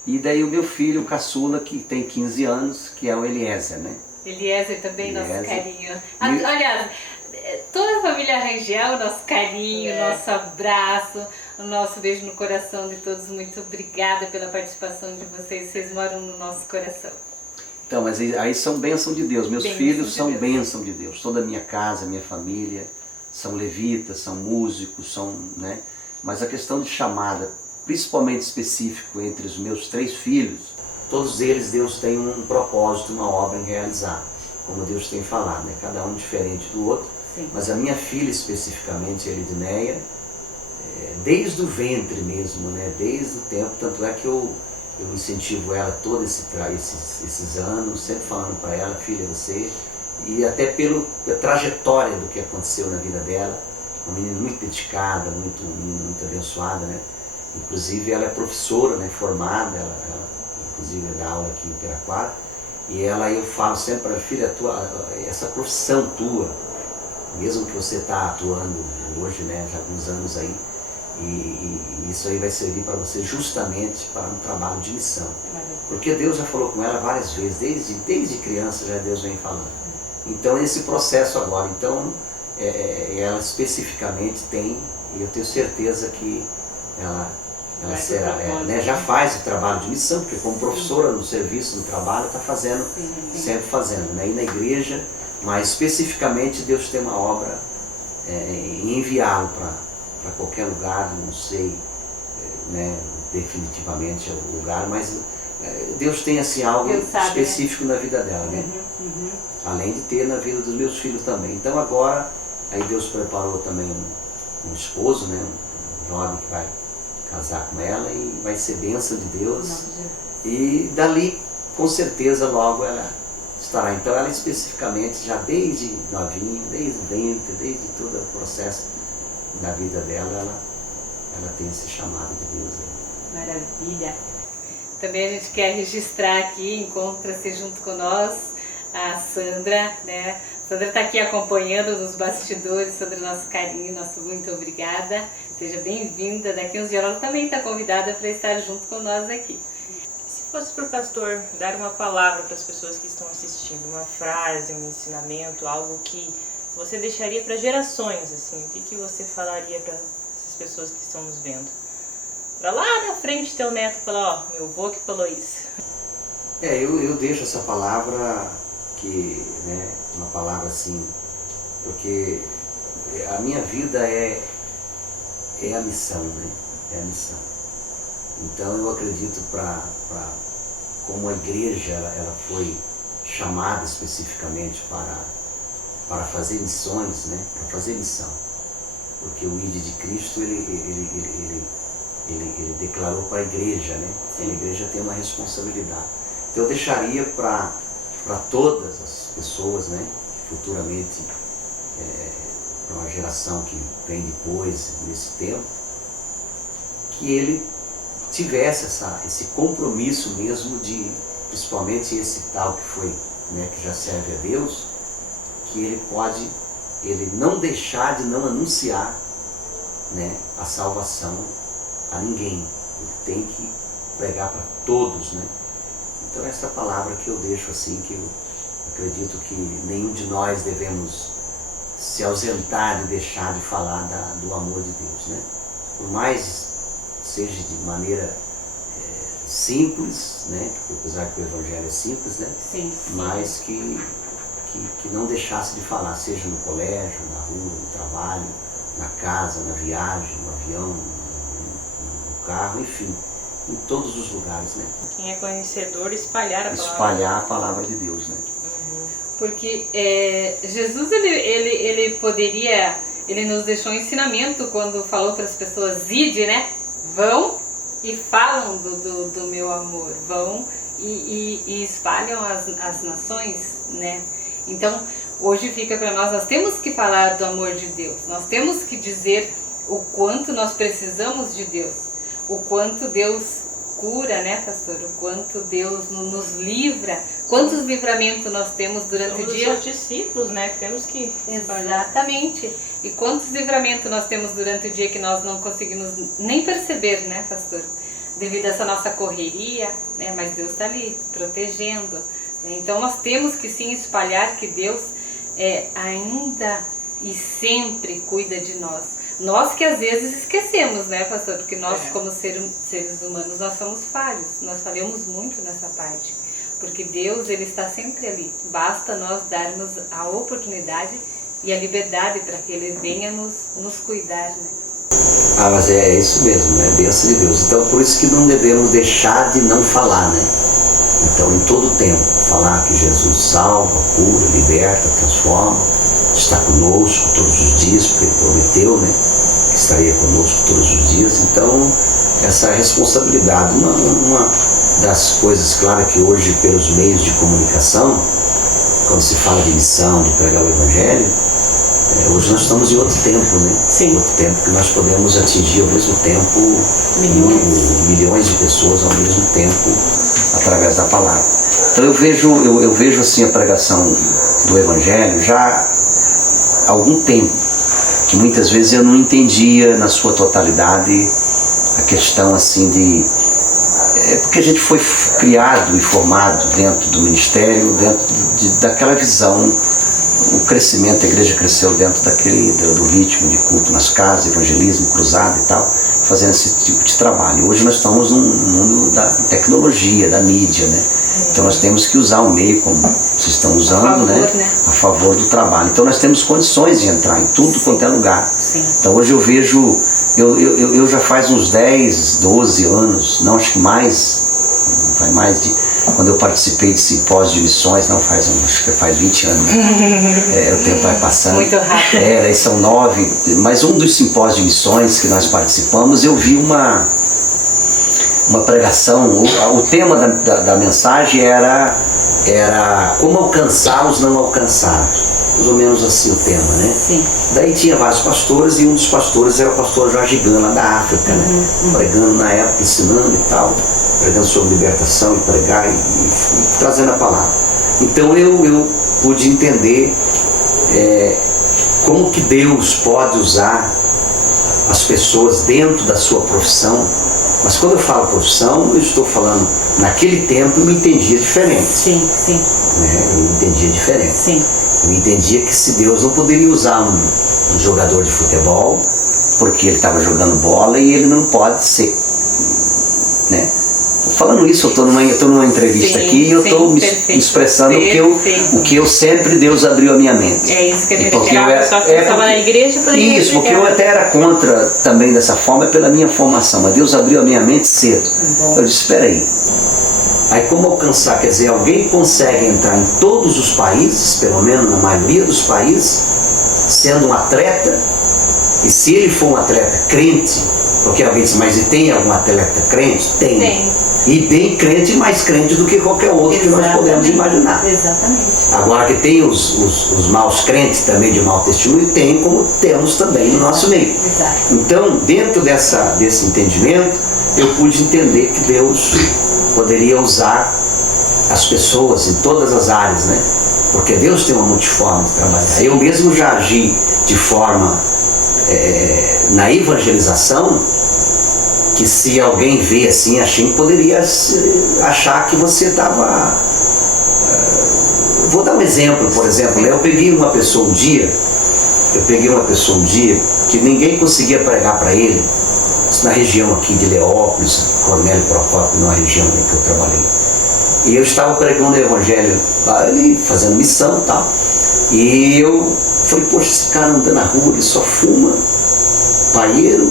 E daí o meu filho, o caçula, que tem 15 anos, que é o Eliezer, né? Eliezer também, nosso Eliezer. carinho. Aliás, toda a família Rangel, nosso carinho, nosso abraço, o nosso beijo no coração de todos. Muito obrigada pela participação de vocês. Vocês moram no nosso coração. Então, mas aí são bênção de Deus. Meus Bênção filhos de são Deus. bênção de Deus. Toda a minha casa, minha família, são levitas, são músicos, são, né? Mas a questão de chamada, principalmente específico entre os meus 3 filhos, todos eles Deus tem um propósito, uma obra em realizar, como Deus tem falado, né? Cada um diferente do outro. Sim. Mas a minha filha especificamente, a Elidineia, desde o ventre mesmo, né? Desde o tempo, tanto é que eu incentivo ela todos esses anos, sempre falando para ela, filha, você, e até pela trajetória do que aconteceu na vida dela, uma menina muito dedicada, muito abençoada, né? Inclusive ela é professora, né? Formada, ela inclusive dá aula aqui em Piraquara, e eu falo sempre para ela, filha, essa profissão tua, mesmo que você está atuando hoje, né? Já há alguns anos aí, e isso aí vai servir para você justamente para um trabalho de missão. Porque Deus já falou com ela várias vezes, desde criança já Deus vem falando. Então esse processo agora, então ela especificamente tem, e eu tenho certeza que ela será, né, já faz o trabalho de missão, porque como professora no serviço, no trabalho, está fazendo, sempre fazendo, né? E na igreja, mas especificamente Deus tem uma obra em enviá-lo para qualquer lugar, não sei, né, definitivamente é o lugar, mas Deus tem assim algo específico, né? Na vida dela, né? Além de ter na vida dos meus filhos também. Então agora, aí Deus preparou também um esposo, né, um jovem que vai casar com ela e vai ser bênção de Deus. E dali, com certeza, logo ela estará. Então ela especificamente, já desde novinha, desde o ventre, desde todo o processo da vida dela, ela tem esse chamado de Deus aí. Maravilha! Também a gente quer registrar aqui, encontra-se junto com nós a Sandra, né? A Sandra está aqui acompanhando nos bastidores. Sandra, nosso carinho, nosso muito obrigada. Seja bem-vinda. Daqui uns dias ela também está convidada para estar junto com nós aqui. Se fosse para o pastor dar uma palavra para as pessoas que estão assistindo, uma frase, um ensinamento, algo que você deixaria para gerações, assim, o que você falaria para essas pessoas que estão nos vendo? Para lá na frente teu neto falar, ó, meu avô que falou isso. Eu deixo essa palavra que, né, uma palavra assim, porque a minha vida é a missão, né? É a missão. Então eu acredito como a igreja ela foi chamada especificamente para fazer missões, né? Para fazer missão. Porque o ID de Cristo ele declarou para a igreja, né? Sim. A igreja tem uma responsabilidade. Então eu deixaria para todas as pessoas, né? Futuramente, para uma geração que vem depois, nesse tempo, que ele tivesse esse compromisso mesmo de, principalmente esse tal que foi, né, que já serve a Deus, que ele não deixar de não anunciar, né, a salvação a ninguém. Ele tem que pregar para todos, né? Então essa palavra que eu deixo assim, que eu acredito que nenhum de nós devemos se ausentar de deixar de falar do amor de Deus, né? Por mais seja de maneira simples, né? Apesar que o Evangelho é simples, né? Sim. Mas que não deixasse de falar, seja no colégio, na rua, no trabalho, na casa, na viagem, no avião, no carro, enfim, em todos os lugares, né? Quem é conhecedor, espalhar a palavra. Espalhar a palavra de Deus, né? Porque Jesus, ele nos deixou um ensinamento quando falou para as pessoas, ide, né? Vão e falam do meu amor, vão e espalham as nações, né? Então, hoje fica para nós temos que falar do amor de Deus, nós temos que dizer o quanto nós precisamos de Deus, o quanto Deus cura, né, pastor? O quanto Deus nos livra, quantos livramentos nós temos durante o dia. Somos os discípulos, né, que temos que espalhar. Exatamente. E quantos livramentos nós temos durante o dia que nós não conseguimos nem perceber, né, pastor? devido a essa nossa correria, né? Mas Deus está ali, protegendo. Então nós temos que sim espalhar que Deus ainda e sempre cuida de nós. Nós que às vezes esquecemos, né, pastor? Porque nós como seres humanos, nós somos falhos. Nós falhamos muito nessa parte. Porque Deus, Ele está sempre ali. Basta nós darmos a oportunidade e a liberdade para que Ele venha nos cuidar, né? Ah, mas é isso mesmo, né? Bênção de Deus. Então, por isso que não devemos deixar de não falar, né? Então, em todo tempo, falar que Jesus salva, cura, liberta, transforma, está conosco todos os dias, porque Ele prometeu, né? Que estaria conosco todos os dias. Então, essa responsabilidade, uma das coisas, claro, que hoje, pelos meios de comunicação, quando se fala de missão, de pregar o Evangelho, hoje nós estamos em outro tempo, né? Sim. Outro tempo que nós podemos atingir ao mesmo tempo milhões de pessoas ao mesmo tempo através da palavra. Então eu vejo assim a pregação do Evangelho já há algum tempo, que muitas vezes eu não entendia na sua totalidade a questão assim de... porque a gente foi criado e formado dentro do ministério, dentro daquela visão. O crescimento, a igreja cresceu dentro do ritmo de culto nas casas, evangelismo, cruzado e tal, fazendo esse tipo de trabalho. Hoje nós estamos num mundo da tecnologia, da mídia, né? Então nós temos que usar o meio como vocês estão usando, né? A favor do trabalho. Então nós temos condições de entrar em tudo quanto é lugar. Sim. Então hoje eu vejo, eu já faz uns 10, 12 anos, não acho que mais, vai mais de... Quando eu participei de simpósio de missões, acho que faz 20 anos, né? O tempo vai passando. Muito rápido. Daí são 9, mas um dos simpósios de missões que nós participamos, eu vi uma pregação, o tema da mensagem era como alcançar os não alcançados. Mais ou menos assim o tema, né? Sim. Daí tinha vários pastores e um dos pastores era o pastor Jorge Gana, lá da África, né? Pregando na época, ensinando e tal, pregando sobre libertação e pregar e trazendo a palavra. Então eu pude entender como que Deus pode usar as pessoas dentro da sua profissão. Mas quando eu falo profissão, eu estou falando, naquele tempo eu me entendia diferente. Sim, sim. Né? Eu me entendia diferente. Sim. Eu entendia que se Deus não poderia usar um jogador de futebol, porque ele estava jogando bola e ele não pode ser, né? Falando isso, eu estou numa entrevista aqui e eu estou me expressando o que eu sempre, Deus abriu a minha mente. É isso que a gente só que estava na igreja, poderia isso, porque eu até era contra também dessa forma, pela minha formação, mas Deus abriu a minha mente cedo. Eu disse, espera aí. Aí como alcançar? Quer dizer, alguém consegue entrar em todos os países, pelo menos na maioria dos países, sendo um atleta, e se ele for um atleta crente, porque alguém diz, mas e tem algum atleta crente? Tem. E bem crente, mais crente do que qualquer outro que nós podemos imaginar. Exatamente. Agora que tem os maus crentes também de mau testemunho, tem como temos também no nosso meio. Exato. Então, dentro desse entendimento, eu pude entender que Deus poderia usar as pessoas em todas as áreas, né? Porque Deus tem uma multiforma de trabalhar. Eu mesmo já agi de forma na evangelização, que se alguém vê assim, achei que poderia achar que você estava... Vou dar um exemplo, por exemplo, né? Eu peguei uma pessoa um dia que ninguém conseguia pregar para ele, na região aqui de Leópolis, Cornélio Procópio, numa região em que eu trabalhei. E eu estava pregando o Evangelho lá, ali, fazendo missão e tal. E eu falei, poxa, esse cara anda na rua, ele só fuma, paieiro,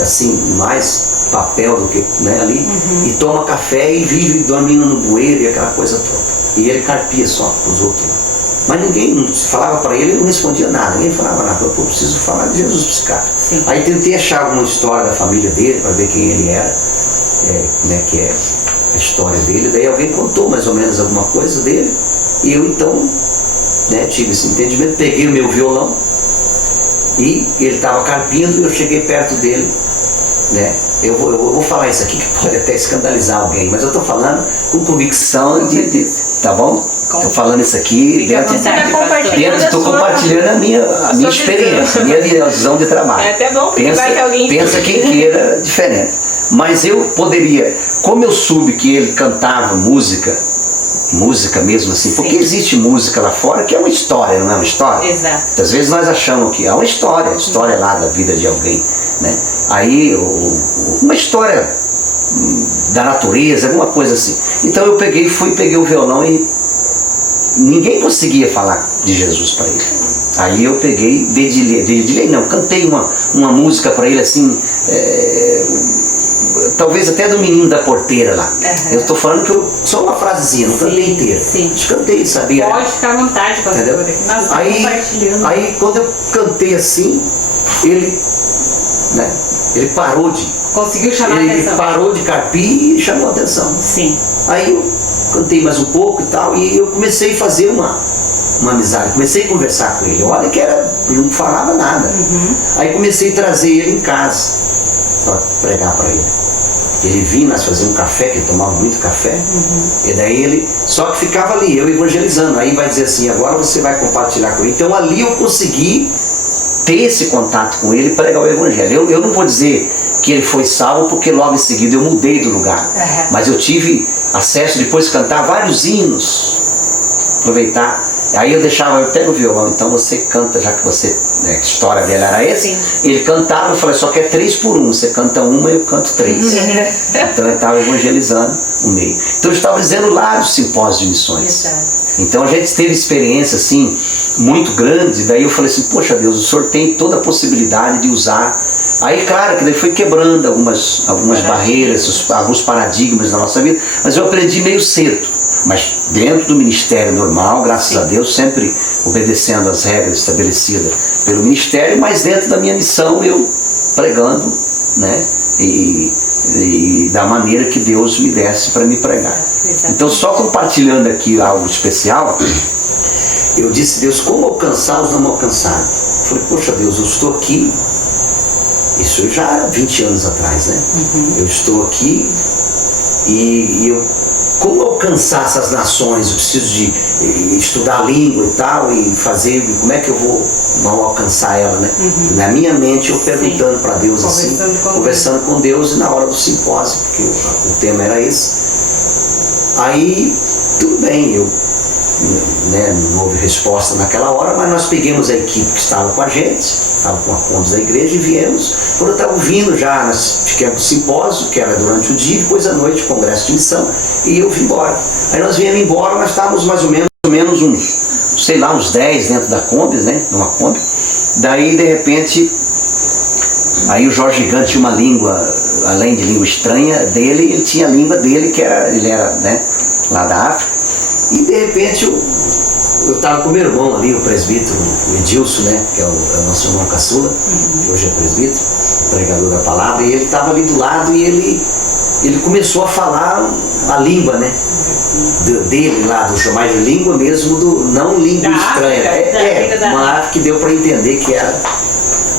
assim, mais papel do que, né, ali, e toma café e vive dormindo no bueiro e aquela coisa toda. E ele carpia só para os outros. Mas ninguém falava para ele, ele não respondia nada, ninguém falava nada. Eu preciso falar de Jesus para esse cara. Sim. Aí tentei achar alguma história da família dele, para ver quem ele era, né, que é a história dele. Daí alguém contou mais ou menos alguma coisa dele, e eu então, né, tive esse entendimento, peguei o meu violão, e ele estava carpindo, e eu cheguei perto dele, né. Eu vou falar isso aqui que pode até escandalizar alguém, mas eu estou falando com convicção tá bom? Estou falando isso aqui estou compartilhando a minha experiência, a minha visão de trabalho. É até bom, porque vai que alguém... Pensa quem queira diferente. Mas eu poderia, como eu soube que ele cantava música mesmo assim, Sim. porque existe música lá fora que é uma história, não é uma história? Exato. Às vezes nós achamos que é uma história, a história lá da vida de alguém, né? Aí, uma história da natureza, alguma coisa assim. Então eu peguei o violão e ninguém conseguia falar de Jesus para ele. Aí eu peguei, dedilhei não, cantei uma música para ele assim, talvez até do Menino da Porteira lá. Uhum. Eu estou falando que só uma frasezinha, não cantei inteira. Sim. Cantei, sabia? Pode ficar à vontade, pastor, aqui nós estamos compartilhando. Aí quando eu cantei assim, ele parou de... Conseguiu chamar a Ele atenção. parou de carpir e chamou a atenção. Sim. Aí eu cantei mais um pouco e tal, e eu comecei a fazer uma amizade, comecei a conversar com ele. Olha que não falava nada. Aí comecei a trazer ele em casa para pregar para ele. Ele vinha, nós fazíamos um café, que ele tomava muito café, e daí ele só que ficava ali, eu evangelizando. Aí vai dizer assim, agora você vai compartilhar com ele. Então ali eu consegui ter esse contato com ele e pregar o evangelho. Eu não vou dizer que ele foi salvo porque logo em seguida eu mudei do lugar. Mas eu tive acesso depois de cantar vários hinos, aproveitar. Aí eu pego o violão, então você canta, já que você, que história dele era essa. Sim. Ele cantava, eu falei, só que é 3 por 1, você canta uma e eu canto 3. Então eu estava evangelizando o meio. Então eu estava dizendo lá do simpósio de missões. Exato. Então a gente teve experiência assim, muito grande, daí eu falei assim, poxa Deus, o Senhor tem toda a possibilidade de usar. Aí claro que daí foi quebrando algumas barreiras, alguns paradigmas da nossa vida, mas eu aprendi meio cedo. Mas dentro do ministério normal, graças a Deus, sempre obedecendo às regras estabelecidas pelo ministério, mas dentro da minha missão eu pregando, né? E da maneira que Deus me desse para me pregar. Então só compartilhando aqui algo especial, eu disse, Deus, como alcançar os não alcançados? Eu falei, poxa Deus, eu estou aqui, isso já há 20 anos atrás, né? Eu estou aqui e eu, como alcançar essas nações? Eu preciso de estudar a língua e tal, e fazer, como é que eu vou não alcançar ela, né? Na minha mente, eu perguntando para Deus assim, conversando com Deus, e na hora do simpósio, porque o tema era esse. Aí, tudo bem, não houve resposta naquela hora, mas nós pegamos a equipe que estava com a gente, estava com a Condes da igreja, e viemos. Quando eu estava vindo já, nós ficamos no simpósio, que era durante o dia, depois à noite, congresso de missão, e eu vim embora. Aí nós viemos embora, nós estávamos mais ou menos uns 10 dentro da Kombi, né, numa Kombi. Daí, de repente, aí o Jorge Gigante tinha uma língua, além de língua estranha dele, ele tinha a língua dele, ele era, né, lá da África. E de repente eu estava com o meu irmão ali, o presbítero, o Edilson, né, que é o nosso irmão caçula, que hoje é presbítero, pregador da palavra, e ele estava ali do lado e ele começou a falar a língua, né, dele lá, do chamar de língua mesmo, não língua estranha. Uma arte que deu para entender que era.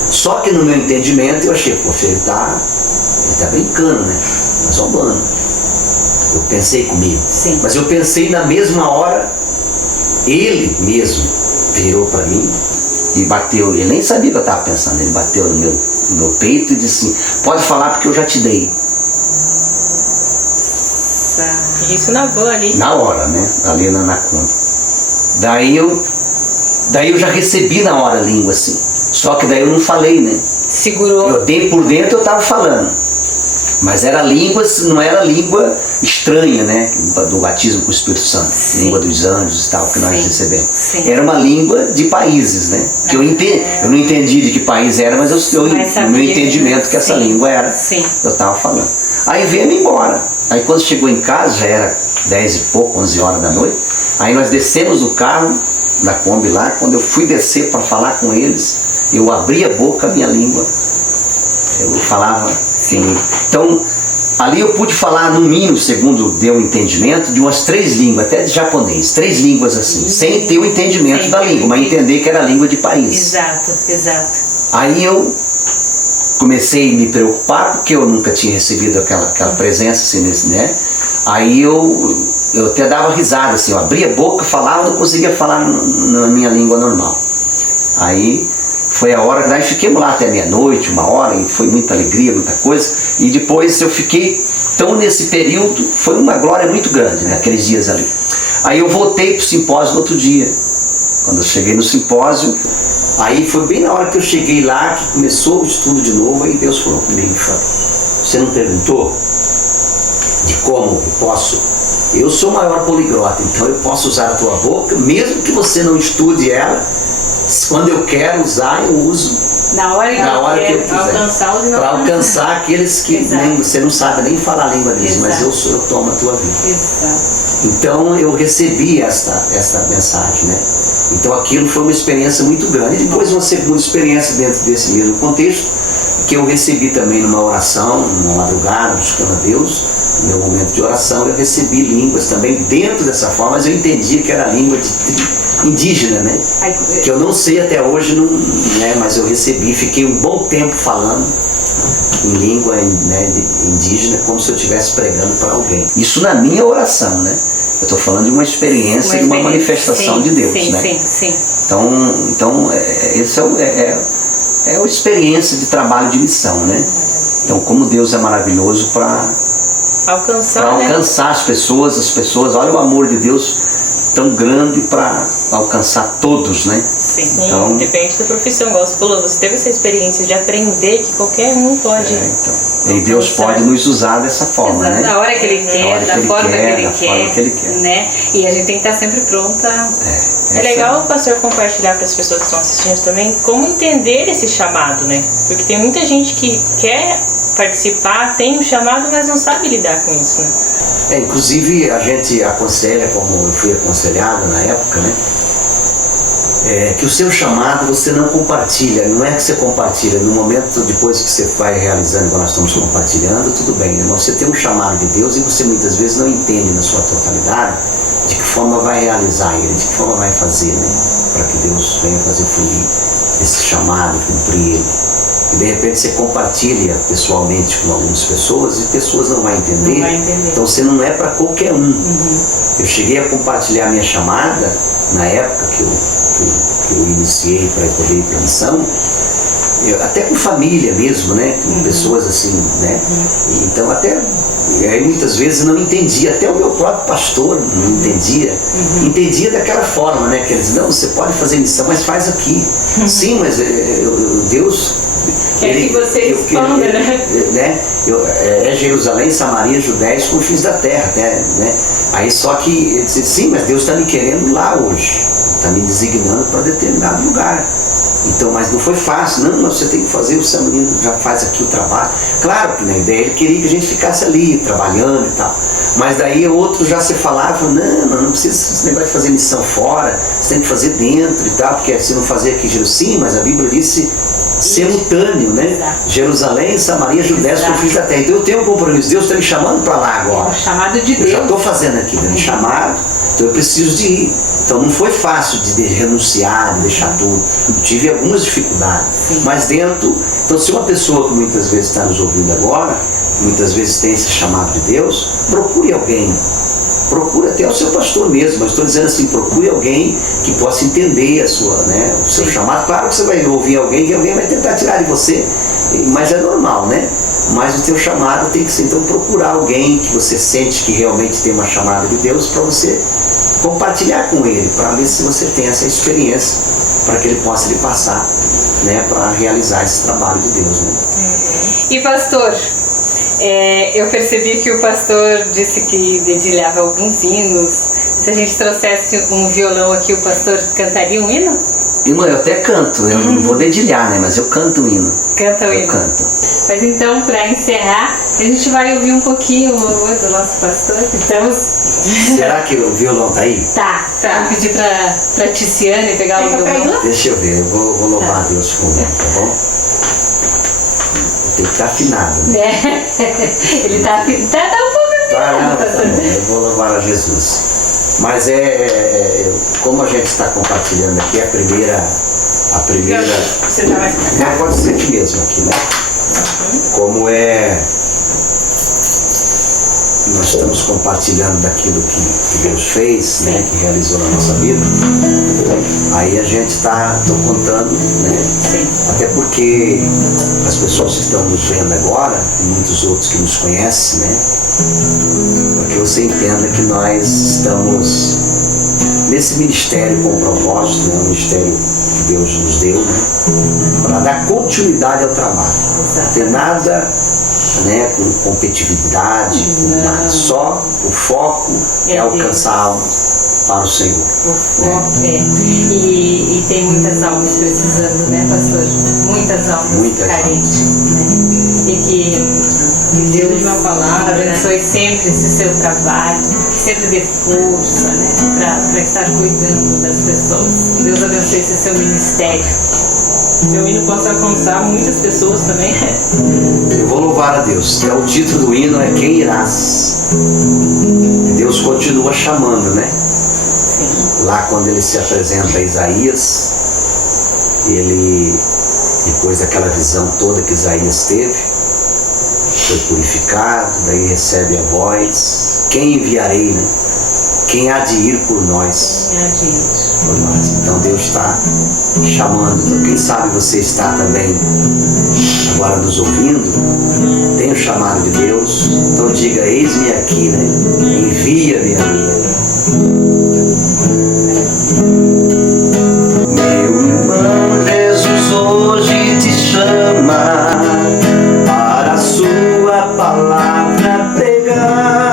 Só que no meu entendimento eu achei, poxa, ele tá brincando, né, mas zombando. Eu pensei comigo. Sim. Mas eu pensei na mesma hora, ele mesmo virou para mim e bateu. Ele nem sabia o que eu estava pensando, ele bateu no meu peito e disse assim, pode falar porque eu já te dei. Isso na van ali. Na hora, né? Ali na conta. Daí eu já recebi na hora a língua assim. Só que daí eu não falei, né? Segurou. Por dentro eu estava falando. Mas era língua, não era língua estranha, né? Do batismo com o Espírito Santo. Sim. Língua dos anjos e tal, que nós recebemos. Sim. Era uma língua de países, né? Que eu não entendi de que país era, mas no meu entendimento que essa língua era. Sim. Eu estava falando. Aí viemos embora. Aí quando chegou em casa, já era 10 e pouco, 11 horas da noite. Aí nós descemos do carro, da Kombi lá. Quando eu fui descer para falar com eles, eu abri a boca, a minha língua. Eu falava. Sim. Então, ali eu pude falar, no mínimo, segundo deu o entendimento, de umas 3 línguas, até de japonês, 3 línguas assim, sem ter o entendimento da língua, mas entender que era a língua de país. Exato. Aí eu comecei a me preocupar, porque eu nunca tinha recebido aquela presença assim, né? Aí eu até dava risada, assim, eu abria a boca, falava, não conseguia falar na minha língua normal. Aí foi a hora que nós fiquemos lá até meia-noite, 1 hora, e foi muita alegria, muita coisa. E depois eu fiquei, então nesse período, foi uma glória muito grande, né, aqueles dias ali. Aí eu voltei para o simpósio no outro dia. Quando eu cheguei no simpósio, aí foi bem na hora que eu cheguei lá, que começou o estudo de novo, aí Deus falou comigo, Fábio, você não perguntou de como eu posso? Eu sou o maior poliglota, então eu posso usar a tua boca, mesmo que você não estude ela, quando eu quero usar, eu uso Na hora que eu quiser. Alcançar os para alcançar aqueles que você não sabe nem falar a língua deles, mas eu tomo a tua vida. Exato. Então eu recebi esta mensagem, né? Então aquilo foi uma experiência muito grande. E depois uma segunda experiência dentro desse mesmo contexto, que eu recebi também numa oração, numa madrugada, buscando a Deus, no meu momento de oração, eu recebi línguas também dentro dessa forma, mas eu entendia que era língua indígena, né? Que eu não sei até hoje, né? Mas eu recebi, fiquei um bom tempo falando em língua, né, indígena, como se eu estivesse pregando para alguém. Isso na minha oração, né? Eu estou falando de uma experiência, de uma manifestação de Deus, né? Sim. Então esse é a experiência de trabalho de missão, né? Então como Deus é maravilhoso para alcançar as pessoas, olha o amor de Deus tão grande para alcançar todos, né? Sim, então, depende da profissão, igual você falou, você teve essa experiência de aprender que qualquer um pode. E Deus pode nos usar dessa forma, né? Da hora que Ele quer, da forma que Ele quer, né? E a gente tem que estar sempre pronta. É legal o pastor compartilhar para as pessoas que estão assistindo também como entender esse chamado, né? Porque tem muita gente que quer participar, tem um chamado, mas não sabe lidar com isso, né? Inclusive a gente aconselha, como eu fui aconselhado na época, né? Que o seu chamado você não compartilha, não é que você compartilha, no momento depois que você vai realizando, quando nós estamos compartilhando, tudo bem, né? Mas você tem um chamado de Deus e você muitas vezes não entende na sua totalidade de que forma vai realizar ele, de que forma vai fazer, né? Para que Deus venha fazer fluir esse chamado, cumprir ele. E de repente você compartilha pessoalmente com algumas pessoas e pessoas não vão entender. Então você não é para qualquer um. Eu cheguei a compartilhar a minha chamada na época que eu iniciei para poder ir para a missão, até com família mesmo, né? Com pessoas assim, né? Então até aí muitas vezes não entendia, até o meu próprio pastor não entendia, entendia daquela forma, né? Que eles não, você pode fazer missão, mas faz aqui. Sim, mas Deus quer que você expanda, né? É Jerusalém, Samaria, Judéia, os confins da terra, né? Aí só que ele disse, sim, mas Deus está me querendo lá hoje, está me designando para determinado lugar. Então, mas não foi fácil, não, mas você tem que fazer, o seu menino já faz aqui o trabalho. Claro que na ideia ele queria que a gente ficasse ali, trabalhando e tal. Mas daí outro já se falava, não precisa esse negócio de fazer missão fora, você tem que fazer dentro e tal, porque se não fazer aqui, sim, mas a Bíblia disse simultâneo, né? Exato. Jerusalém, Samaria, Judéia, os confins da terra. Então eu tenho um compromisso, Deus está me chamando para lá agora. É o chamado de Deus. Eu já estou fazendo aqui, me chamado, então eu preciso de ir. Então não foi fácil de renunciar, de deixar tudo. Eu tive algumas dificuldades, mas dentro. Então se uma pessoa que muitas vezes está nos ouvindo agora, muitas vezes tem esse chamado de Deus, procure alguém. Procure até o seu pastor mesmo, mas estou dizendo assim, procure alguém que possa entender a sua, né, o seu chamado. Claro que você vai ouvir alguém e alguém vai tentar tirar de você, mas é normal, né? Mas o teu chamado tem que ser, então, procurar alguém que você sente que realmente tem uma chamada de Deus para você compartilhar com ele, para ver se você tem essa experiência, para que ele possa lhe passar, né, para realizar esse trabalho de Deus, né? E pastor, eu percebi que o pastor disse que dedilhava alguns hinos. Se a gente trouxesse um violão aqui, o pastor cantaria um hino? Hino eu até canto, eu não vou dedilhar, né? Mas eu canto um hino. Canta o hino? Eu canto. Mas então, para encerrar, a gente vai ouvir um pouquinho o louvor do nosso pastor. Então, será que o violão tá aí? Tá. Vou pedir para Ticiane pegar o violão. Deixa eu ver, eu vou louvar a Deus com ele, tá bom? Tem que estar afinado, né? Ele tá um pouco afinado. Tá bom, eu vou louvar a Jesus. Mas como a gente está compartilhando aqui, a primeira. Você tá mais pra cá? Pode ser aqui mesmo, aqui, né? Como nós estamos compartilhando daquilo que Deus fez, né, que realizou na nossa vida, aí a gente está contando, né, até porque as pessoas que estão nos vendo agora, e muitos outros que nos conhecem, né, para que você entenda que nós estamos nesse ministério com propósito, né, um ministério que Deus nos deu, né, para dar continuidade ao trabalho. Não tem nada, né, com competitividade, com nada. Só o foco é alcançar almas para o Senhor. O foco e tem muitas almas precisando, né, pastor? Muitas almas carentes. Né? E que Deus uma palavra abençoe sempre esse seu trabalho, que sempre dê força, né, para estar cuidando das pessoas. Deus abençoe esse seu ministério. Seu hino possa alcançar muitas pessoas também. Eu vou louvar a Deus. O título do hino é Quem Irás? Deus continua chamando, né? Sim. Lá quando ele se apresenta a Isaías, ele, depois daquela visão toda que Isaías teve, foi purificado, daí recebe a voz, quem enviarei, né? Quem há de ir por nós? Quem há de ir por nós. Então Deus está chamando. Então, quem sabe você está também agora nos ouvindo, tem o chamado de Deus, então diga, eis-me aqui, né? Envia-me a mim. Meu irmão, Jesus hoje te chama para a sua palavra pregar.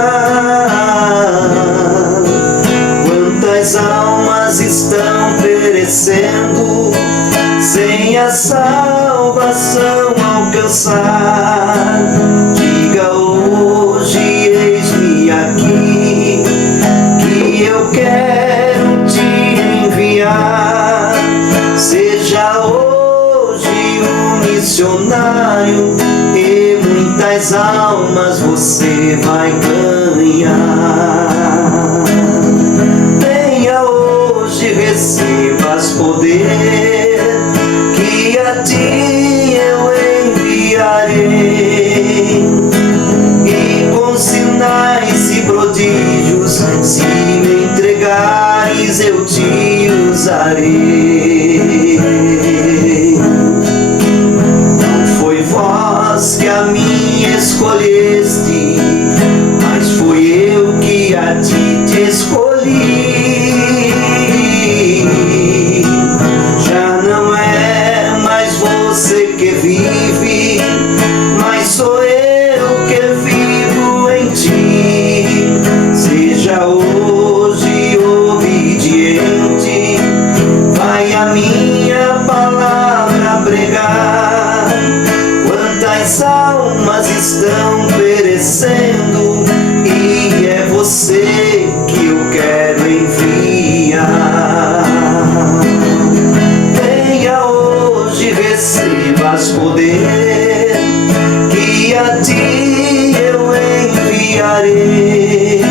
Quantas almas estão perecendo sem a salvação alcançar? Diga hoje, eis-me aqui, que eu quero te enviar. Seja hoje um missionário e muitas almas você vai ganhar. Venha hoje, recebas poder, que a ti eu enviarei, e com sinais e prodígios, se me entregares, eu te usarei. Não foi vós que a mim escolheste, mas fui eu que a ti te escolhi. Já não é mais você que vive, mas sou eu que vivo em ti. Seja hoje obediente, vai a minha palavra pregar. Quantas almas estão perecendo, e é você que eu quero enviar. Venha hoje, recebas poder, que a ti eu enviarei,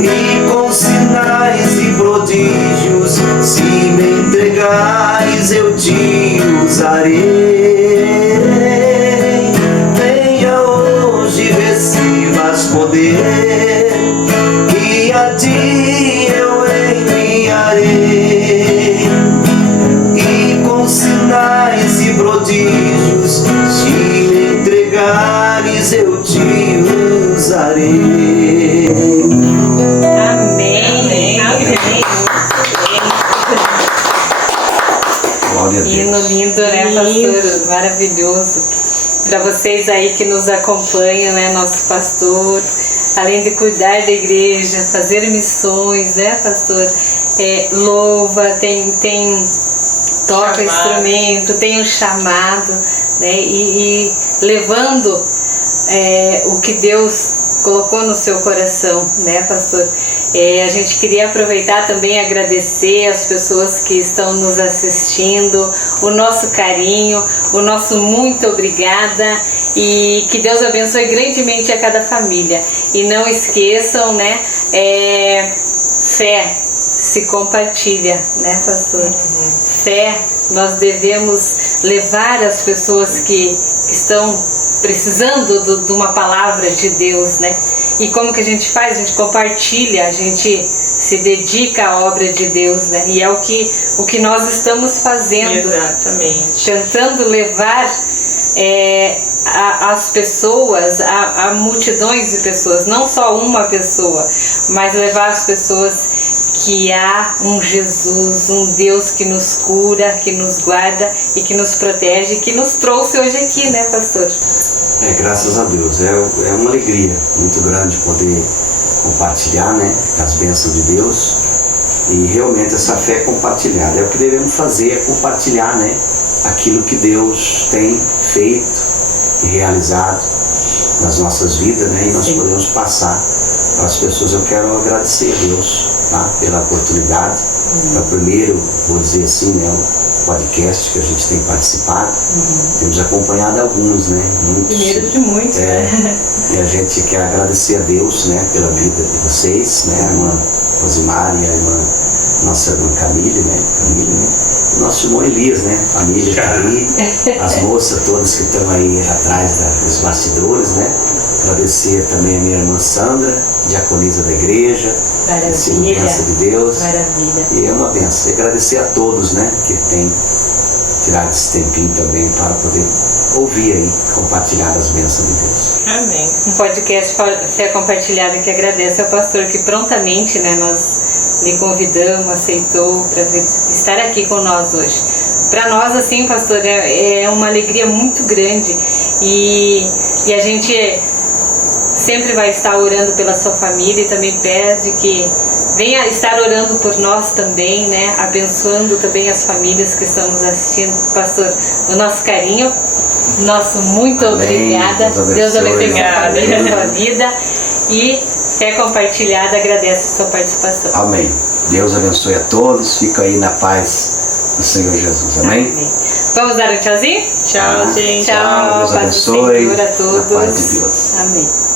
e com sinais e prodígios, se me entregares, eu te usarei. Venha hoje, recebas poder, que a ti eu enviarei, e com sinais e prodígios, se me entregares, eu te usarei. Amém. Amém. Glória a Deus. Hino lindo, né, pastor? Maravilhoso. Para vocês aí que nos acompanham, né, nosso pastor, além de cuidar da igreja, fazer missões, né, pastor? Louva, toca instrumento, tem um chamado, né? E levando o que Deus colocou no seu coração, né, pastor? A gente queria aproveitar também e agradecer as pessoas que estão nos assistindo, o nosso carinho, o nosso muito obrigada, e que Deus abençoe grandemente a cada família. E não esqueçam, né, fé se compartilha, né, pastor? Fé, nós devemos levar as pessoas que estão precisando de uma palavra de Deus, né? E como que a gente faz? A gente compartilha, a gente se dedica à obra de Deus, né? E é o que nós estamos fazendo. Exatamente. Tentando levar as pessoas, a multidões de pessoas, não só uma pessoa, mas levar as pessoas que há um Jesus, um Deus que nos cura, que nos guarda e que nos protege, que nos trouxe hoje aqui, né, pastor? Graças a Deus. É uma alegria muito grande poder compartilhar, né, as bênçãos de Deus. E realmente essa fé compartilhada é o que devemos fazer, é compartilhar, né, aquilo que Deus tem feito e realizado nas nossas vidas, né, e nós podemos passar para as pessoas. Eu quero agradecer a Deus, tá, pela oportunidade. É o primeiro, vou dizer assim, né, o podcast que a gente tem participado. Temos acompanhado alguns, né, muitos. Primeiro de muitos, né? E a gente quer agradecer a Deus, né, pela vida de vocês, né, a irmã Rosimar e a irmã, nossa irmã Camille, né, o nosso irmão Elias, né, família está aí, as moças todas que estão aí atrás dos bastidores, né. Agradecer também a minha irmã Sandra, diaconisa da igreja. Maravilha. Bênção de Deus. Maravilha. E é uma bênção. E agradecer a todos, né, que têm tirado esse tempinho também para poder ouvir aí, compartilhar as bênçãos de Deus. Amém. Um podcast Fé Compartilhada que agradece ao pastor que prontamente, né, nós lhe convidamos, aceitou para estar aqui com nós hoje. Para nós, assim, pastor, é uma alegria muito grande e a gente sempre vai estar orando pela sua família e também pede que venha estar orando por nós também, né? Abençoando também as famílias que estamos assistindo. Pastor, o nosso carinho, nosso muito obrigada. Deus abençoe sua família, sua vida. E Fé Compartilhada agradece a sua participação. Amém. Deus abençoe a todos. Fica aí na paz do Senhor Jesus. Amém? Amém. Vamos dar um tchauzinho? Tchau, gente. Tchau, Deus paz do abençoe. Senhor a todos. Na paz de Deus. Amém.